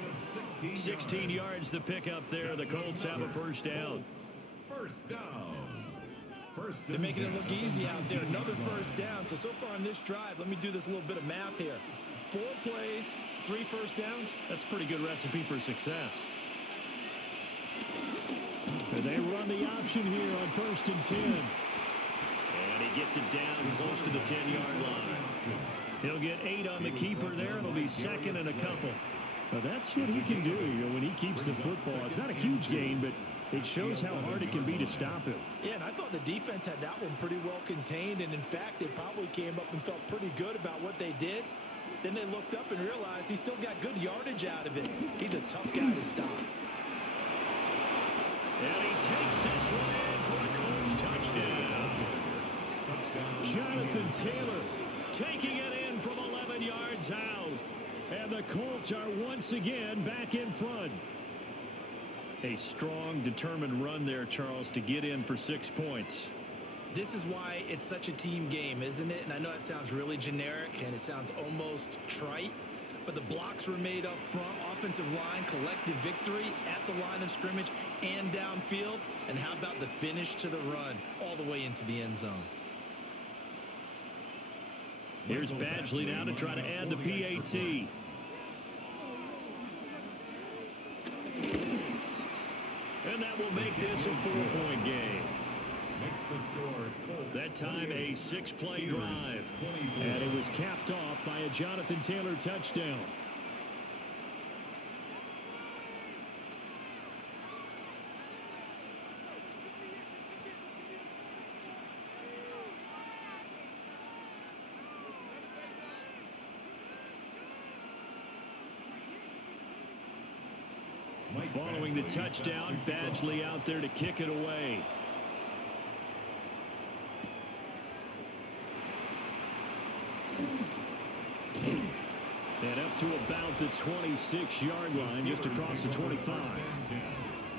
16 yards the pickup there. The Colts have a first down. First down. They're making it look easy out there. Another first down. So far on this drive, let me do this little bit of math here. 4 plays, 3 first downs. That's a pretty good recipe for success. And they run the option here on 1st and 10. And he gets it down close to the 10-yard line. He'll get 8 on the keeper there. It'll be 2nd and a couple. Well, that's what he can do, when he keeps the football. It's not a huge gain, but it shows how hard it can be to stop him. Yeah, and I thought the defense had that one pretty well contained, and in fact, they probably came up and felt pretty good about what they did. Then they looked up and realized he still got good yardage out of it. He's a tough guy to stop. And he takes this one in for a Colts touchdown. Jonathan Taylor taking it in from 11 yards out. And the Colts are once again back in front. A strong, determined run there, Charles, to get in for 6 points. This is why it's such a team game, isn't it? And I know that sounds really generic and it sounds almost trite, but the blocks were made up front, offensive line, collective victory at the line of scrimmage and downfield. And how about the finish to the run all the way into the end zone? Here's Badgley now to try to add the PAT. And that will make this a 4-point game. That time a 6-play drive. And it was capped off by a Jonathan Taylor touchdown. Following the touchdown, Badgley out there to kick it away. And up to about the 26-yard line, just across the 25.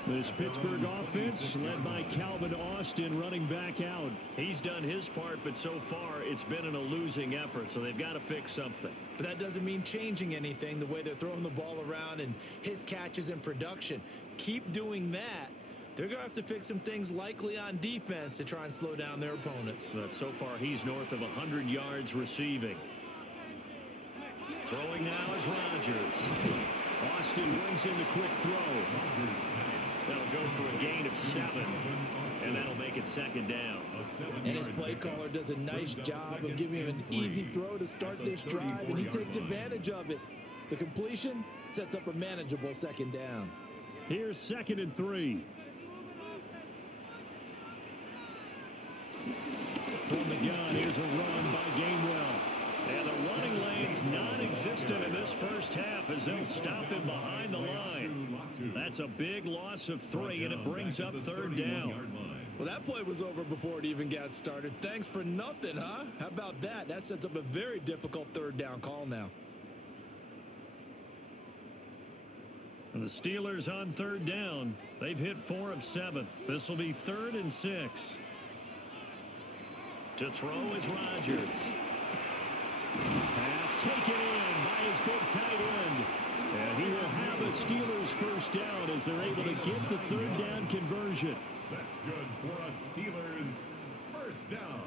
This Pittsburgh offense led by Calvin Austin running back out. He's done his part, but so far it's been in a losing effort, so they've got to fix something. But that doesn't mean changing anything, the way they're throwing the ball around and his catches and production. Keep doing that. They're going to have to fix some things likely on defense to try and slow down their opponents. But so far he's north of 100 yards receiving. Throwing now is Rodgers. Austin brings in the quick throw. That'll go for a gain of 7, and that'll make it 2nd down. And his play caller does a nice job of giving him an easy throw to start this drive, and he takes advantage of it. The completion sets up a manageable 2nd down. Here's 2nd and 3. From the gun, here's a run by Gainwell. And the running lane's non-existent in this first half as they'll stop him behind the line. That's a big loss of 3, and it brings up 3rd down. Well, that play was over before it even got started. Thanks for nothing, huh? How about that? That sets up a very difficult 3rd down call now. And the Steelers on 3rd down. They've hit 4 of 7. This will be 3rd and 6. To throw is Rodgers. Pass taken in by his big tight end. And he will have a Steelers first down as they're able to get the 3rd down conversion. That's good for a Steelers first down.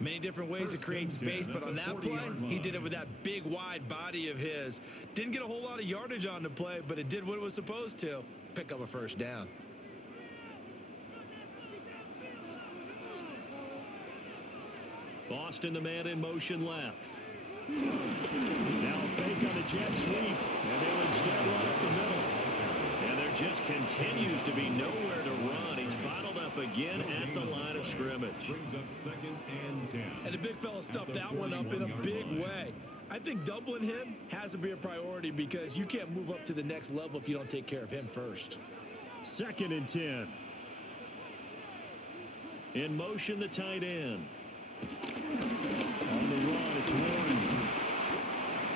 Many different ways to create space, but on that play, he did it with that big, wide body of his. Didn't get a whole lot of yardage on the play, but it did what it was supposed to. Pick up a first down. Boston, the man in motion left. Now a fake on the jet sweep, and they'll instead run up the middle. And there just continues to be nowhere to run. He's bottled up again at the line of scrimmage. Brings up 2nd and 10. And the big fella stuffed that one up in a big way. I think doubling him has to be a priority because you can't move up to the next level if you don't take care of him first. 2nd and 10. In motion, the tight end. On the run, it's Warren.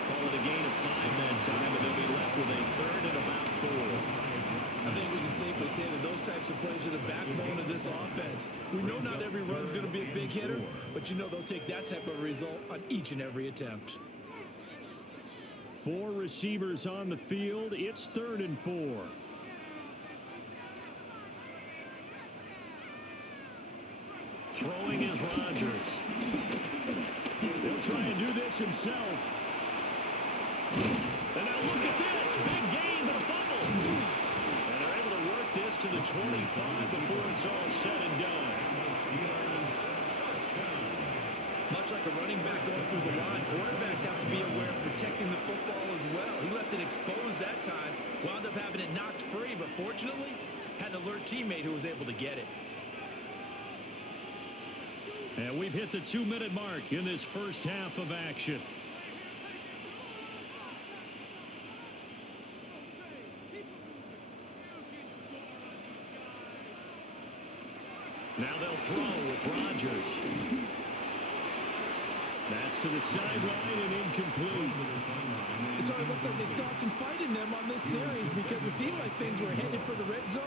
Call with a gain of 5 that time, and they'll be left with a third and about 4. I think we can safely say that those types of plays are the backbone of this offense. We know not every run's going to be a big hitter, but you know they'll take that type of result on each and every attempt. 4 receivers on the field. It's 3rd and 4. Throwing is Rodgers. He'll try and do this himself. And now look at this. Big gain, but a fumble. And they're able to work this to the 25 before it's all said and done. Much like a running back going through the line, quarterbacks have to be aware of protecting the football as well. He left it exposed that time, wound up having it knocked free, but fortunately, had an alert teammate who was able to get it. And we've hit the 2-minute mark in this first half of action. Now they'll throw with Rodgers. That's to the sideline and incomplete. So it looks like they still have some fight in them on this series because it seemed like things were headed for the red zone.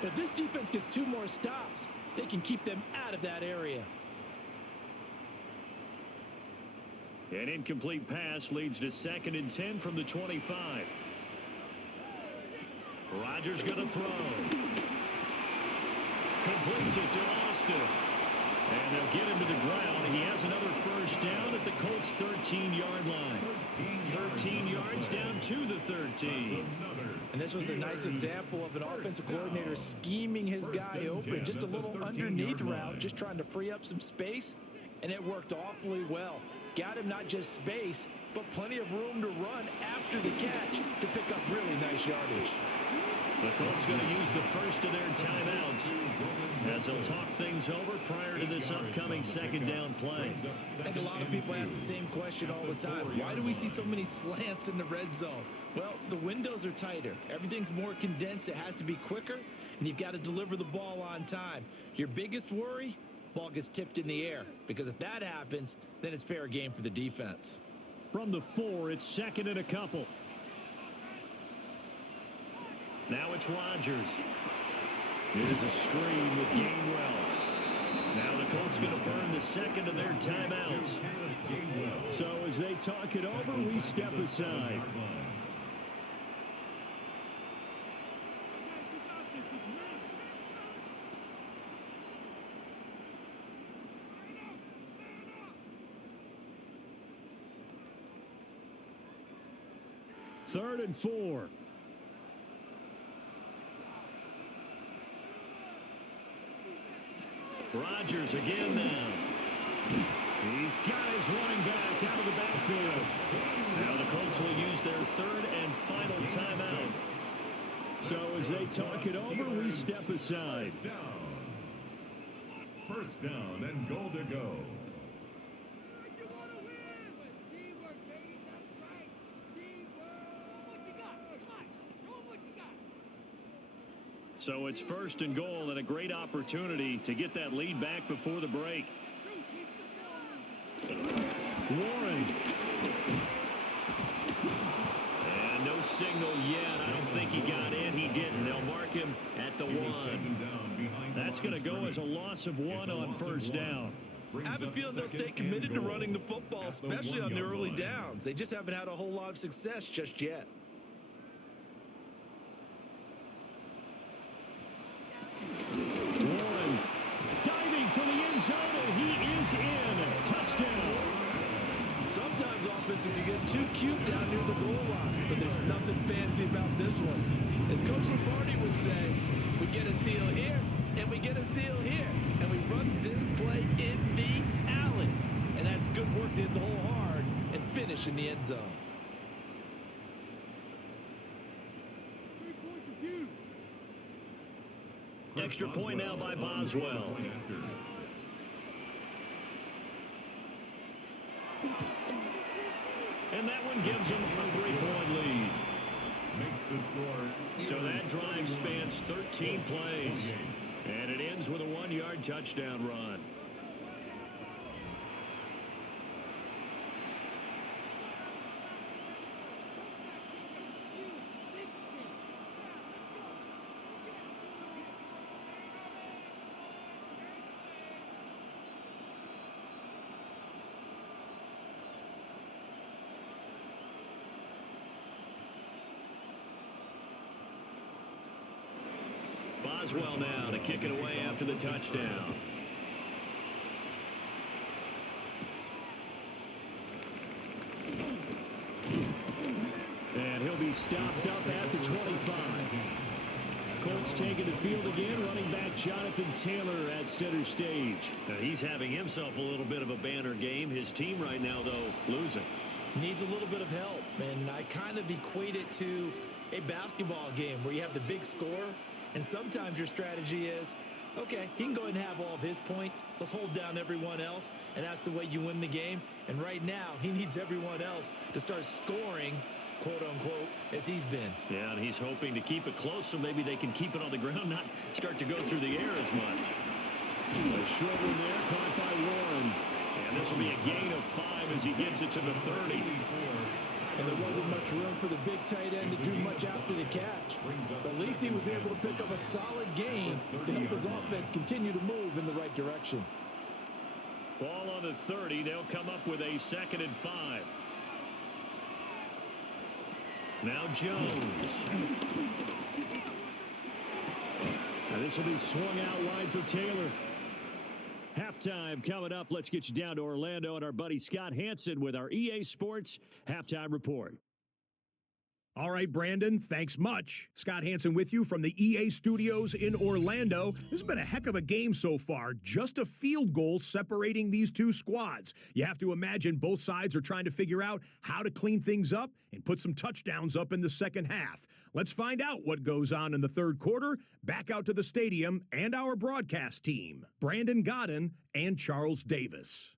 But if this defense gets 2 more stops, they can keep them out of that area. An incomplete pass leads to 2nd and 10 from the 25. Rodgers going to throw. Completes it to Austin. And they'll get him to the ground. He has another first down at the Colts' 13-yard line. 13 yards down to the 13. And this was a nice example of an offensive coordinator scheming his guy open. Just a little underneath route, just trying to free up some space. And it worked awfully well. Got him not just space, but plenty of room to run after the catch to pick up really nice yardage. The Colts going to use the first of their timeouts as they'll talk things over prior to this upcoming 2nd down play. I think a lot of people ask the same question all the time. Why do we see so many slants in the red zone? Well, the windows are tighter. Everything's more condensed. It has to be quicker, and you've got to deliver the ball on time. Your biggest worry? Ball gets tipped in the air, because if that happens, then it's fair game for the defense. From the 4, it's 2nd and a couple. Now it's Rodgers. Here's a screen with Gainwell. Now the Colts going to burn the 2nd of their timeouts. So as they talk it over, we step aside. Third and 4. Rodgers again now. He's got his running back out of the backfield. Now the Colts will use their 3rd and final timeout. So as they talk it over, we step aside. First down and goal to go. So it's 1st and goal and a great opportunity to get that lead back before the break. Warren. And no signal yet. I don't think he got in. He didn't. They'll mark him at the 1. That's going to go as a loss of 1 on first down. I have a feeling they'll stay committed to running the football, especially on the early downs. They just haven't had a whole lot of success just yet. Warren diving for the end zone, and he is in. Touchdown. Sometimes offenses can get too cute down near the goal line, but there's nothing fancy about this one. As Coach Lombardi would say, we get a seal here, and we get a seal here, and we run this play in the alley. And that's good work to hit the hole hard and finish in the end zone. Extra point now by Boswell. And that one gives them a 3-point lead. Makes the score. So that drive spans 13 plays. And it ends with a 1-yard touchdown run. Boswell now to kick it away after the touchdown. And he'll be stopped up at the 25. Colts taking the field again. Running back Jonathan Taylor at center stage. Now he's having himself a little bit of a banner game. His team right now, though, losing. Needs a little bit of help, and I kind of equate it to a basketball game where you have the big score, and sometimes your strategy is, okay, he can go ahead and have all of his points. Let's hold down everyone else, and that's the way you win the game. And right now, he needs everyone else to start scoring, quote-unquote, as he's been. Yeah, and he's hoping to keep it close so maybe they can keep it on the ground, not start to go through the air as much. A short one there, caught by Warren. And this will be a gain of 5 as he gets it to the 30. And there wasn't much room for the big tight end to do much after the catch. But at least he was able to pick up a solid gain to help his offense continue to move in the right direction. Ball on the 30. They'll come up with a 2nd and 5. Now Jones. And this will be swung out wide for Taylor. Halftime coming up. Let's get you down to Orlando and our buddy Scott Hansen with our EA Sports Halftime Report. All right, Brandon, thanks much. Scott Hansen with you from the EA Studios in Orlando. This has been a heck of a game so far. Just a field goal separating these two squads. You have to imagine both sides are trying to figure out how to clean things up and put some touchdowns up in the second half. Let's find out what goes on in the third quarter. Back out to the stadium and our broadcast team, Brandon Godden and Charles Davis.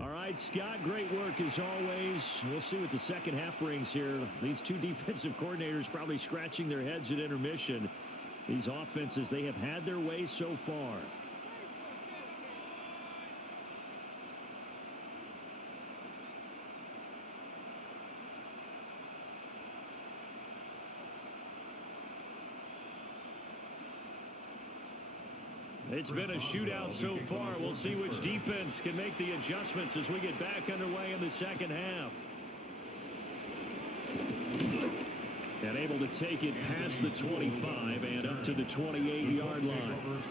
All right, Scott, great work as always. We'll see what the second half brings here. These two defensive coordinators probably scratching their heads at intermission. These offenses, they have had their way so far. It's been a shootout so far. We'll see which defense can make the adjustments as we get back underway in the second half. And able to take it past the 25 and up to the 28-yard line.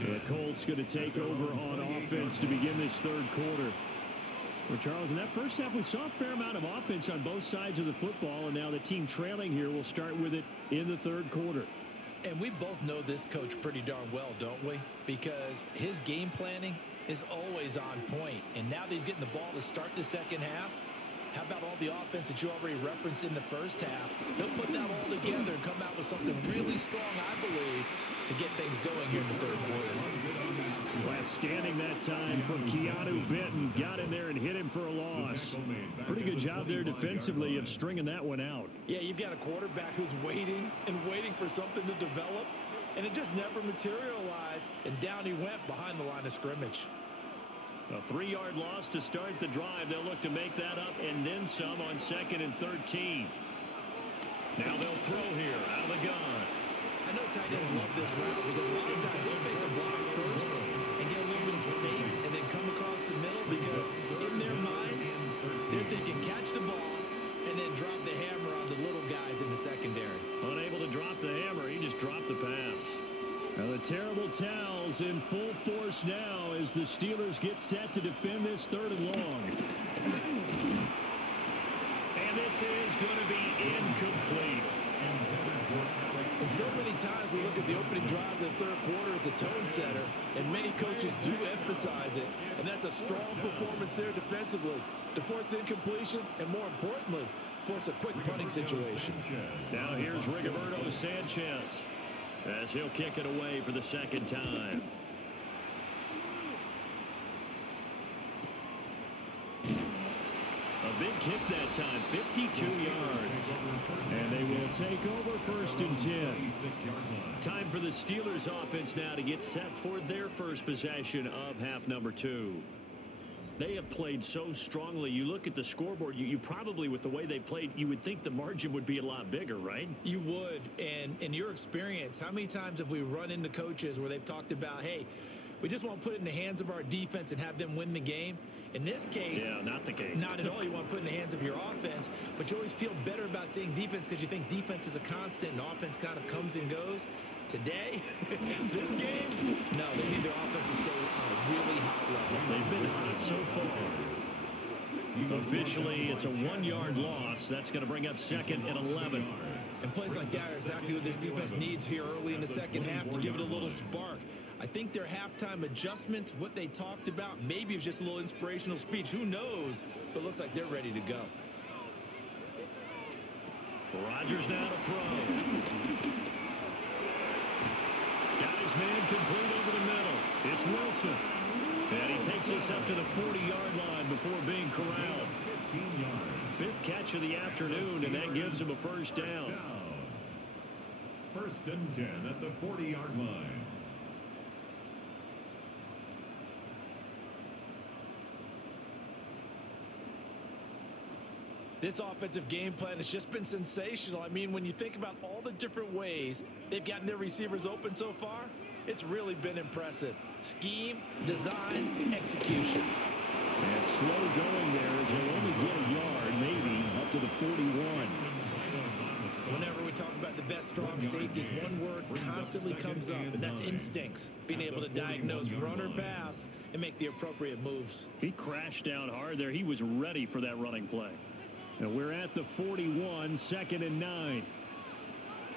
The Colts going to take over on offense to begin this third quarter. Well, Charles, in that first half, we saw a fair amount of offense on both sides of the football, and now the team trailing here will start with it in the third quarter. And we both know this coach pretty darn well, don't we? Because his game planning is always on point. And now that he's getting the ball to start the second half, how about all the offense that you already referenced in the first half? He'll put that all together and come out with something really strong, I believe, to get things going here in the third quarter. Last standing that time from Keanu Benton. Got in there and hit him for a loss. Pretty good job there defensively of stringing that one out. Yeah, you've got a quarterback who's waiting and waiting for something to develop, and it just never materialized, and down he went behind the line of scrimmage. A 3-yard loss to start the drive. They'll look to make that up and then some on 2nd and 13. Now they'll throw here out of the gun. I know tight ends love this route because a lot of times they'll take a block first and get a little bit of space and then come across the middle because in their mind, they're thinking catch the ball and then drop the hammer on the little guys in the secondary. Unable to drop the hammer, he just dropped the pass. Now the terrible towels in full force now as the Steelers get set to defend this 3rd and long. And this is going to be incomplete. And so many times we look at the opening drive of the third quarter as a tone setter, and many coaches do emphasize it, and that's a strong performance there defensively to force incompletion and, more importantly, force a quick punting situation. Now here's Rigoberto Sanchez as he'll kick it away for the second time. A big kick that time, 52 yards. And they will take over 1st and 10. Time for the Steelers offense now to get set for their first possession of half number 2. They have played so strongly. You look at the scoreboard, you probably, with the way they played, you would think the margin would be a lot bigger, right? You would. And in your experience, how many times have we run into coaches where they've talked about, hey, we just want to put it in the hands of our defense and have them win the game? In this case, yeah, not the case. Not at all. You want to put in the hands of your offense, but you always feel better about seeing defense because you think defense is a constant and offense kind of comes and goes. Today, this game, no, they need their offense to stay on a really high level. They've been hot so far. Officially, it's a 1-yard loss. That's going to bring up 2nd and 11. And plays like that are exactly what this defense needs here early in the second half to give it a little spark. I think their halftime adjustments, what they talked about, maybe it was just a little inspirational speech. Who knows? But it looks like they're ready to go. Rodgers now to throw. Got his man complete over the middle. It's Wilson. And he takes us up to the 40-yard line before being corralled. 15 yards. 5th catch of the afternoon, and that gives him a first down. 1st and 10 at the 40-yard line. This offensive game plan has just been sensational. I mean, when you think about all the different ways they've gotten their receivers open so far, it's really been impressive. Scheme, design, execution. And slow going there as he'll only get a yard, maybe up to the 41. Whenever we talk about the best strong safeties, one word constantly comes up, and that's instincts. Being able to diagnose run or pass and make the appropriate moves. He crashed down hard there. He was ready for that running play. And we're at the 41, 2nd and 9.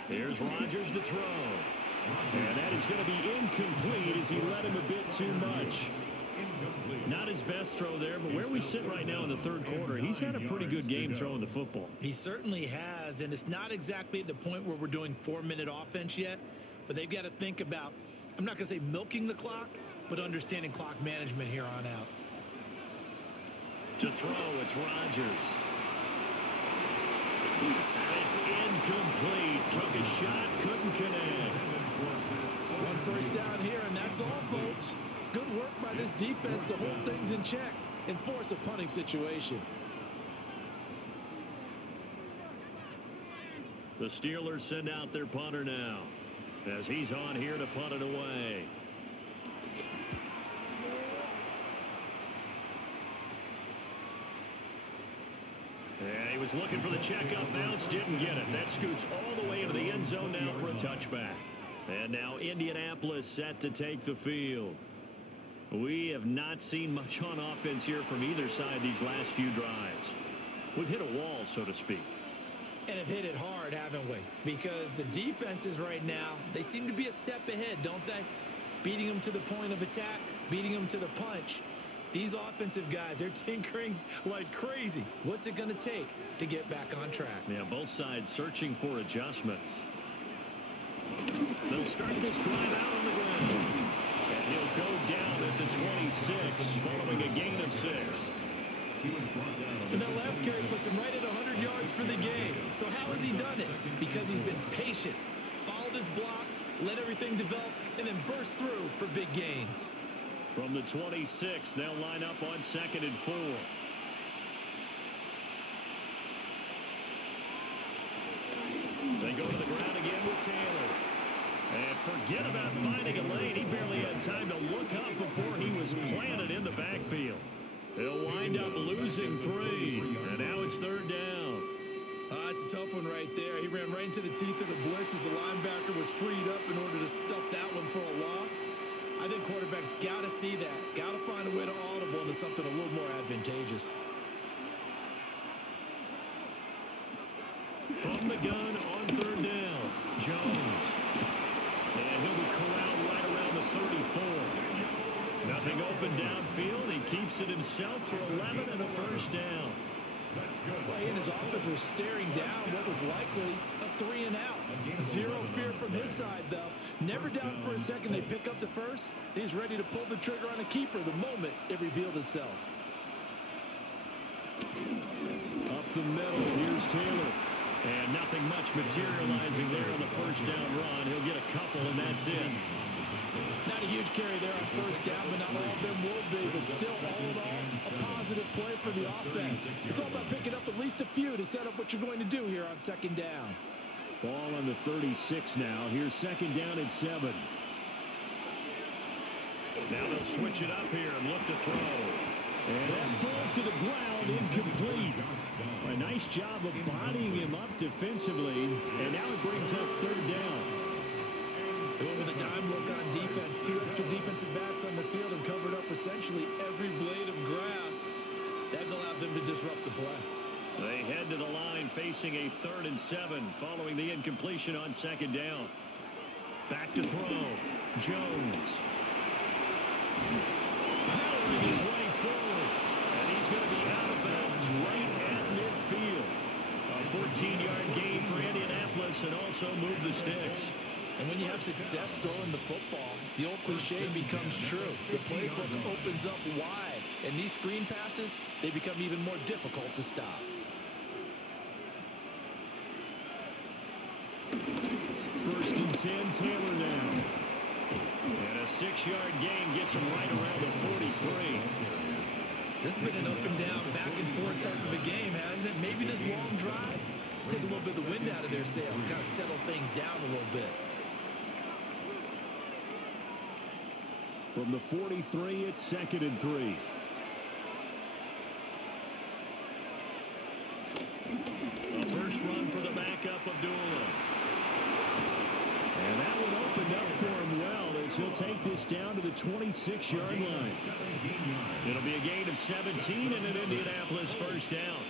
Here's Rodgers to throw. And that is going to be incomplete as he led him a bit too much. Not his best throw there, but where we sit right now in the 3rd quarter, he's had a pretty good game throwing the football. He certainly has, and it's not exactly at the point where we're doing 4-minute offense yet, but they've got to think about, I'm not going to say milking the clock, but understanding clock management here on out. To throw, it's Rodgers. And it's incomplete. Took a shot, couldn't connect. 1 first down here, and that's all, folks. Good work by this defense to hold things in check and force a punting situation. The Steelers send out their punter now as he's on here to punt it away. And he was looking for the checkup bounce, didn't get it. That scoots all the way into the end zone now for a touchback. And now Indianapolis set to take the field. We have not seen much on offense here from either side these last few drives. We've hit a wall, so to speak. And have hit it hard, haven't we? Because the defenses right now, they seem to be a step ahead, don't they? Beating them to the point of attack, beating them to the punch. These offensive guys, they're tinkering like crazy. What's it going to take to get back on track? Yeah, both sides searching for adjustments. They'll start this drive out on the ground. And he'll go down at the 26, following a gain of 6. And that last carry puts him right at 100 yards for the game. So how has he done it? Because he's been patient, followed his blocks, let everything develop, and then burst through for big gains. From the 26, they'll line up on 2nd and 4. They go to the ground again with Taylor. And forget about finding a lane. He barely had time to look up before he was planted in the backfield. He'll wind up losing 3. And now it's 3rd down. It's a tough one right there. He ran right into the teeth of the blitz as the linebacker was freed up in order to stuff that one for a loss. I think quarterbacks got to see that. Got to find a way to audible into something a little more advantageous. From the gun on 3rd down, Jones. And he'll be corralled right around the 34. Nothing open downfield. He keeps it himself for 11 and a first down. That's good. Well, he and his offense were staring down what was likely a 3 and out. Zero fear from his side, though. Never doubted for a second they pick up the first. He's ready to pull the trigger on a keeper the moment it revealed itself. Up the middle, here's Taylor. And nothing much materializing there on the first down run. He'll get a couple, and that's it. Not a huge carry there on first down, but not all of them will be. But still, all in all, a positive play for the offense. It's all about picking up at least a few to set up what you're going to do here on 2nd down. Ball on the 36 now. Here's 2nd down at 7. Now they'll switch it up here and look to throw. And that falls to the ground, incomplete. A nice job of bodying him up defensively, and now it brings up third down. With a dime look on defense, 2 extra defensive backs on the field and covered up essentially every blade of grass. That allowed them to disrupt the play. They head to the line facing a 3rd and 7 following the incompletion on 2nd down. Back to throw. Jones. Powering his way forward. And he's going to be out of bounds right at midfield. A 14-yard gain for Indianapolis and also move the sticks. And when you have success throwing the football, the old cliche becomes true. The playbook opens up wide. And these screen passes, they become even more difficult to stop. First and 10, Taylor now. And a 6-yard gain gets him right around the 43. This has been an up and down, back and forth type of a game, hasn't it? Maybe this long drive, take a little bit of the wind out of their sails, kind of settle things down a little bit. From the 43, it's 2nd and 3. A first run for the backup, Abdullah. And that one opened up for him well as he'll take this down to the 26-yard line. It'll be a gain of 17 and an Indianapolis first down.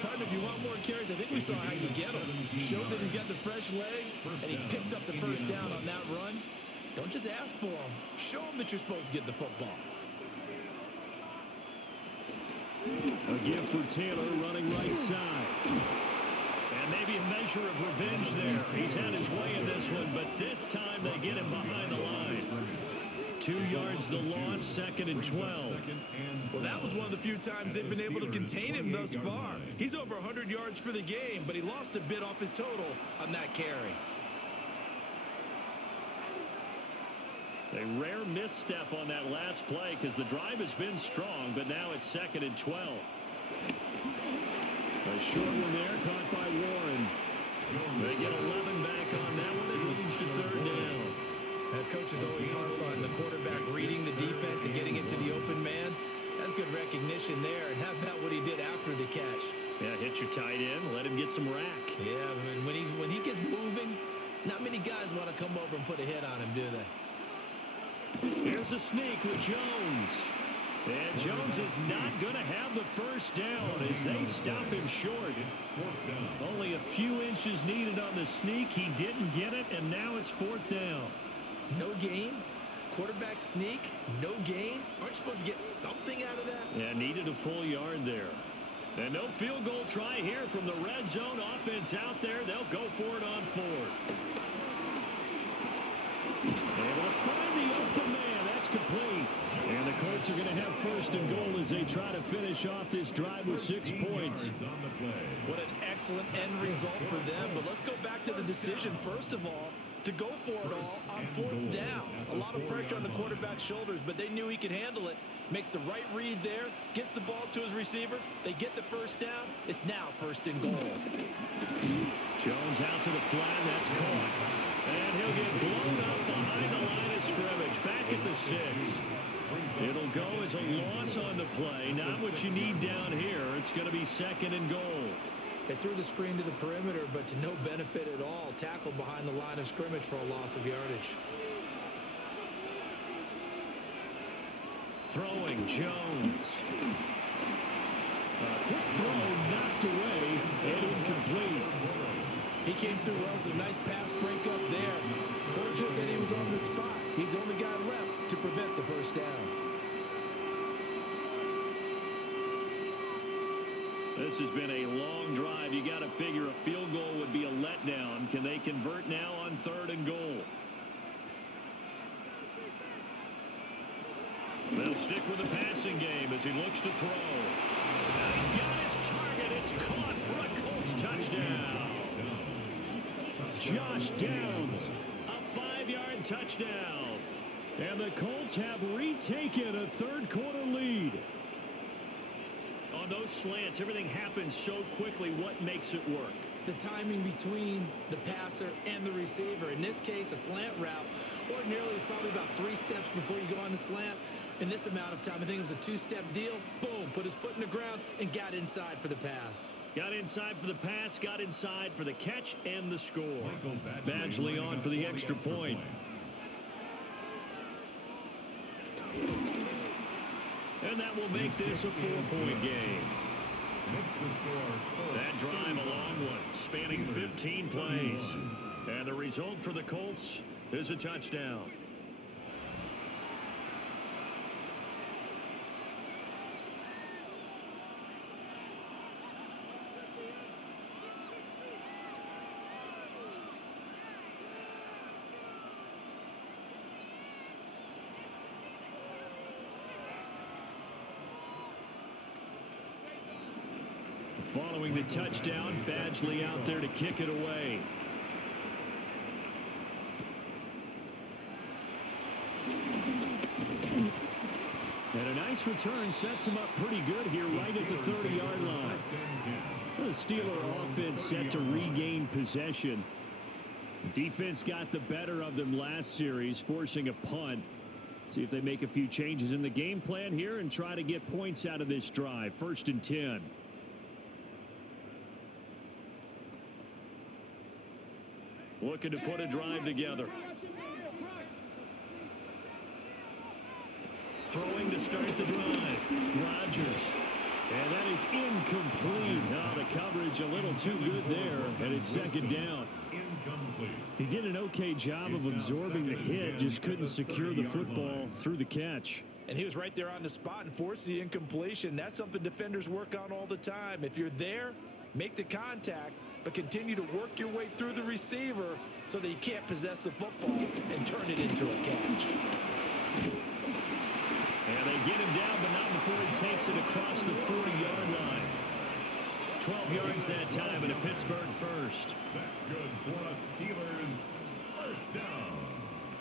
Partner, if you want more carries, I think we saw how you get him. Showed that he's got the fresh legs, and he picked up the first down on that run. Don't just ask for him. Show him that you're supposed to get the football. A give for Taylor running right side. And maybe a measure of revenge there. He's had his way in this one, but this time they get him behind the line. 2 yards the loss, 2nd and 12. Well, that was one of the few times they've been able to contain him thus far. He's over 100 yards for the game, but he lost a bit off his total on that carry. A rare misstep on that last play because the drive has been strong, but now it's 2nd and 12. A short one there caught by Warren. They get 11 back on that one. It leads to 3rd down. Coaches always harp on the quarterback reading the defense and getting it to the open man. That's good recognition there. And how about what he did after the catch? Yeah, hit your tight end, let him get some rack. Yeah, when he gets moving, not many guys want to come over and put a hit on him, do they? Here's a sneak with Jones. And Jones is not going to have the first down as they stop him short. Only a few inches needed on the sneak. He didn't get it, and now it's 4th down. No gain? Quarterback sneak? No gain? Aren't you supposed to get something out of that? Yeah, needed a full yard there. And no field goal try here from the red zone offense out there. They'll go for it on 4th. Able to find the open man. That's complete. And the Colts are going to have 1st and goal as they try to finish off this drive with 6 points. What an excellent end result for them. But let's go back to the decision, first of all, to go for it all on 4th down. A lot of pressure on the quarterback's shoulders, but they knew he could handle it. Makes the right read there, gets the ball to his receiver. They get the first down. It's now 1st and goal. Jones out to the flat. That's caught. And he'll get blown up behind the line of scrimmage. Back at the 6. It'll go as a loss on the play. Not what you need down here. It's going to be 2nd and goal. They threw the screen to the perimeter, but to no benefit at all. Tackled behind the line of scrimmage for a loss of yardage. Throwing Jones. A quick throw knocked away and incomplete. He came through well with a nice pass breakup there. Fortunate that he was on the spot. He's the only guy left to prevent the first down. This has been a long drive. You got to figure a field goal would be a letdown. Can they convert now on 3rd and goal? They'll stick with the passing game as he looks to throw. Now he's got his target. It's caught for a Colts touchdown. Josh Downs, a 5-yard touchdown. And the Colts have retaken a 3rd quarter lead. On those slants, everything happens so quickly. What makes it work? The timing between the passer and the receiver. In this case, a slant route. Ordinarily, it's probably about 3 steps before you go on the slant. In this amount of time, I think it was a two-step deal. Boom, put his foot in the ground and got inside for the pass. Got inside for the pass, got inside for the catch and the score. Badgley on for the extra point. And that will make this a 4-point game. That drive a long one, spanning 15 plays. And the result for the Colts is a touchdown. Following the touchdown, Badgley out there to kick it away. And a nice return sets him up pretty good here right at the 30-yard line. The Steeler offense set to regain possession. Defense got the better of them last series, forcing a punt. See if they make a few changes in the game plan here and try to get points out of this drive. 1st and 10. Looking to put a drive together. Throwing to start the drive. Rodgers. And that is incomplete. Oh, the coverage a little too good there, and it's 2nd down. He did an okay job of absorbing the hit, just couldn't secure the football through the catch. And he was right there on the spot and forced the incompletion. That's something defenders work on all the time. If you're there, make the contact, but continue to work your way through the receiver so that you can't possess the football and turn it into a catch. And they get him down, but not before he takes it across the 40-yard line. 12 yards that time and a Pittsburgh first. That's good for the Steelers. 1st down.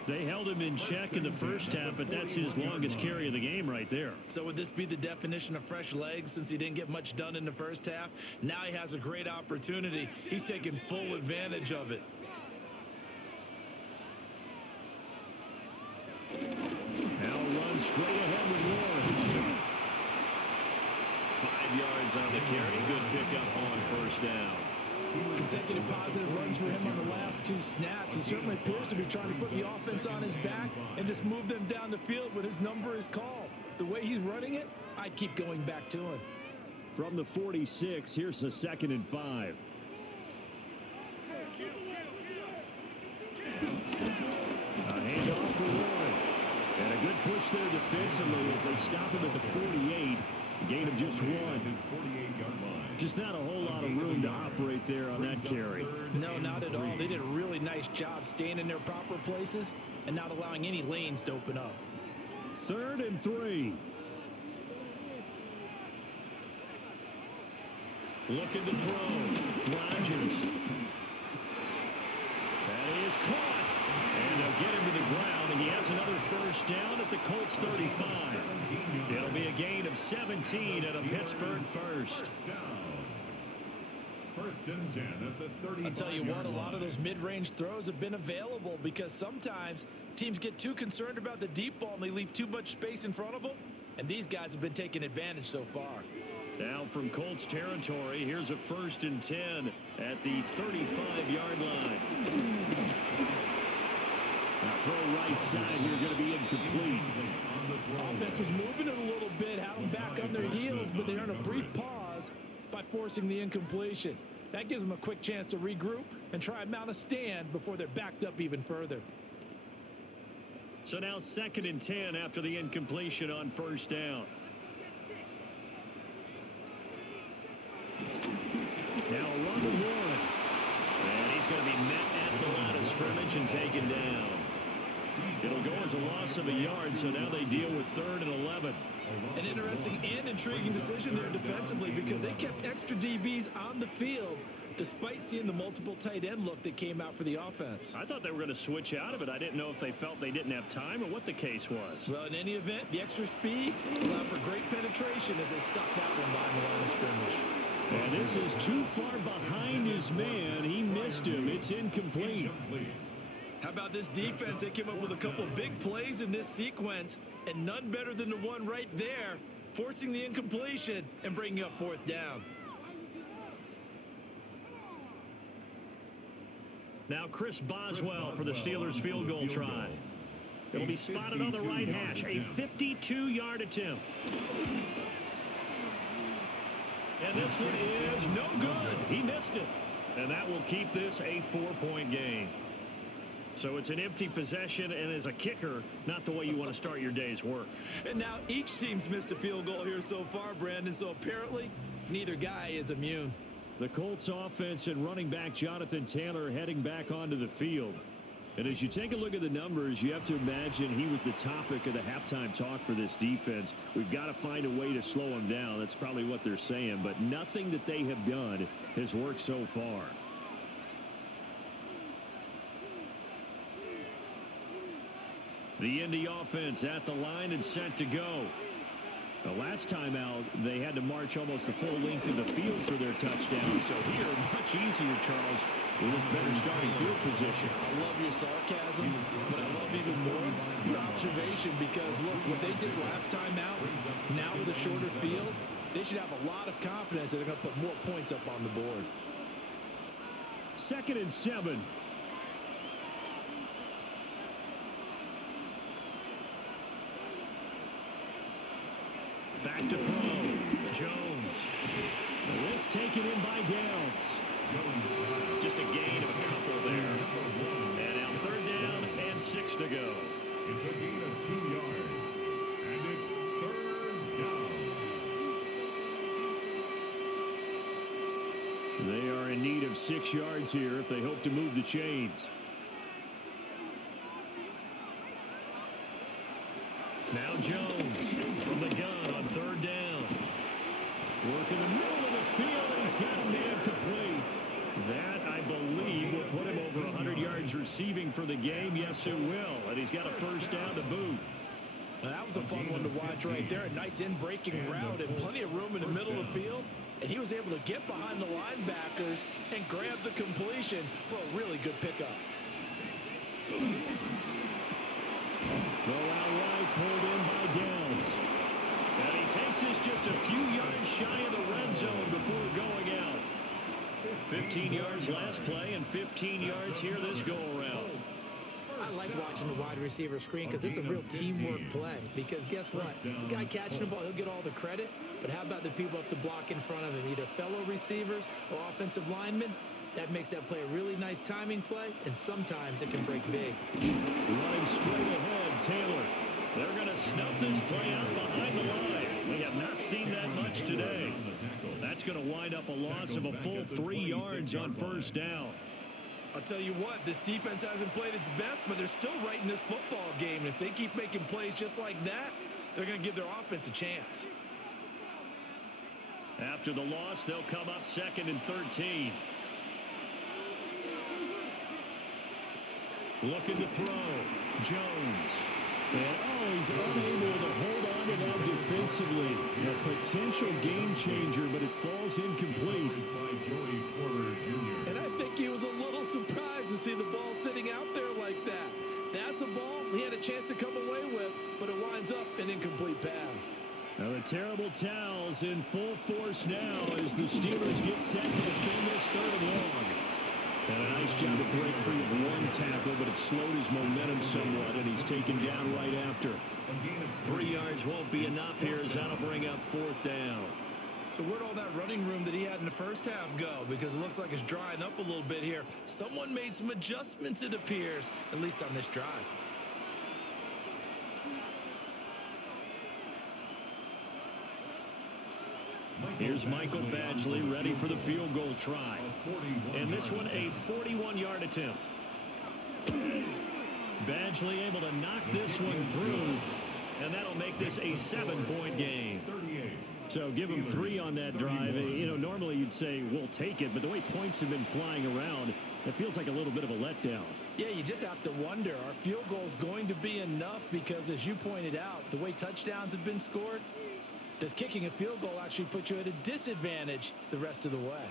They held him in check in the first half, but that's his longest carry of the game right there. So would this be the definition of fresh legs since he didn't get much done in the first half? Now he has a great opportunity. He's taking full advantage of it. Now run straight ahead with Warren. 5 yards on the carry. Good pickup on 1st down. Consecutive positive runs for him on the last 2 snaps. He certainly appears to be trying to put the offense on his back and just move them down the field when his number is called. The way he's running it, I'd keep going back to him. From the 46, here's the 2nd and 5. A handoff for Warren. And a good push there defensively as they stop him at the 48. Gain of just 1. His 48-yard line. Just not a whole lot of room to operate there on that carry. No, not at all. They did a really nice job staying in their proper places and not allowing any lanes to open up. 3rd and 3. Looking to throw. Rodgers. That is caught. And they'll get him to the ground, and he has another 1st down at the Colts 35. It'll be a gain of 17 at a Pittsburgh first. 1st and 10 at the 35. I'll tell you what, a lot of those mid-range throws have been available because sometimes teams get too concerned about the deep ball and they leave too much space in front of them, and these guys have been taking advantage so far. Now from Colts territory, here's a 1st and 10 at the 35-yard line. Now throw right side here, going to be incomplete. Offense was moving it a little bit, had them back on their heels, but they earned a brief pause by forcing the incompletion. That gives them a quick chance to regroup and try and mount a stand before they're backed up even further. So now 2nd and 10 after the incompletion on 1st down. Now a run to Warren. And he's going to be met at the line of scrimmage and taken down. It'll go as a loss of a yard, so now they deal with 3rd and 11. An interesting and intriguing decision there defensively because they kept extra DBs on the field despite seeing the multiple tight end look that came out for the offense. I thought they were going to switch out of it. I didn't know if they felt they didn't have time or what the case was. Well, in any event, the extra speed allowed for great penetration as they stopped that one by the line of scrimmage. And this is too far behind his man. He missed him. It's incomplete. How about this defense? They came up with a couple big plays in this sequence, and none better than the one right there, forcing the incompletion and bringing up 4th down. Now Chris Boswell for the Steelers field goal try. It'll be spotted on the right hash, a 52-yard attempt. And this one is no good. He missed it. And that will keep this a 4-point game. So it's an empty possession, and as a kicker, not the way you want to start your day's work. And now each team's missed a field goal here so far, Brandon, so apparently neither guy is immune. The Colts offense and running back Jonathan Taylor heading back onto the field. And as you take a look at the numbers, you have to imagine he was the topic of the halftime talk for this defense. We've got to find a way to slow him down. That's probably what they're saying. But nothing that they have done has worked so far. The Indy offense at the line and set to go. The last time out, they had to march almost the full length of the field for their touchdown. So here, much easier, Charles, with this better starting field position. I love your sarcasm, but I love even more your observation because, look, what they did last time out, now with a shorter field, they should have a lot of confidence that they're going to put more points up on the board. 2nd and 7. Back to throw. Jones. This taken in by Downs. Just a gain of a couple there. And now 3rd down and 6 to go. It's a gain of 2 yards. And it's 3rd down. They are in need of 6 yards here if they hope to move the chains. Now Jones from the gun on 3rd down. Work in the middle of the field, and he's got a man complete. That, I believe, will put him over 100 yards receiving for the game. Yes, it will. And he's got a 1st down to boot. Now, that was a fun one to watch right there. A nice in-breaking route and plenty of room in the middle of the field. And he was able to get behind the linebackers and grab the completion for a really good pickup. Throw out right, pulled in by Downs. And he takes this just a few yards shy of the red zone before going out. 15 yards last play and 15 yards here this go-around. I like watching the wide receiver screen because it's a real teamwork play. Because guess what? The guy catching the ball, he'll get all the credit. But how about the people have to block in front of him, either fellow receivers or offensive linemen? That makes that play a really nice timing play, and sometimes it can break big. Running straight ahead, Taylor. They're going to snuff this play out behind the line. We have not seen that much today. That's going to wind up a loss of a full 3 yards on 1st down. I'll tell you what, this defense hasn't played its best, but they're still right in this football game. And if they keep making plays just like that, they're going to give their offense a chance. After the loss, they'll come up 2nd and 13. Looking to throw. Jones. And, he's unable to hold on to that defensively. A potential game changer, but it falls incomplete. And I think he was a little surprised to see the ball sitting out there like that. That's a ball he had a chance to come away with, but it winds up an incomplete pass. Now the terrible towels in full force now as the Steelers get set to defend this 3rd and long. And a nice job to break free of one tackle, but it slowed his momentum somewhat, and he's taken down right after. 3 yards won't be enough here as that'll bring up 4th down. So where'd all that running room that he had in the first half go? Because it looks like it's drying up a little bit here. Someone made some adjustments, it appears, at least on this drive. Here's Michael Badgley ready for the field goal try. And this one a 41-yard attempt. Badgley able to knock this one through, and that'll make this a 7-point game. So give him 3 on that drive. You know, normally you'd say we'll take it, but the way points have been flying around, it feels like a little bit of a letdown. Yeah, you just have to wonder, are field goals going to be enough? Because as you pointed out, the way touchdowns have been scored, does kicking a field goal actually put you at a disadvantage the rest of the way?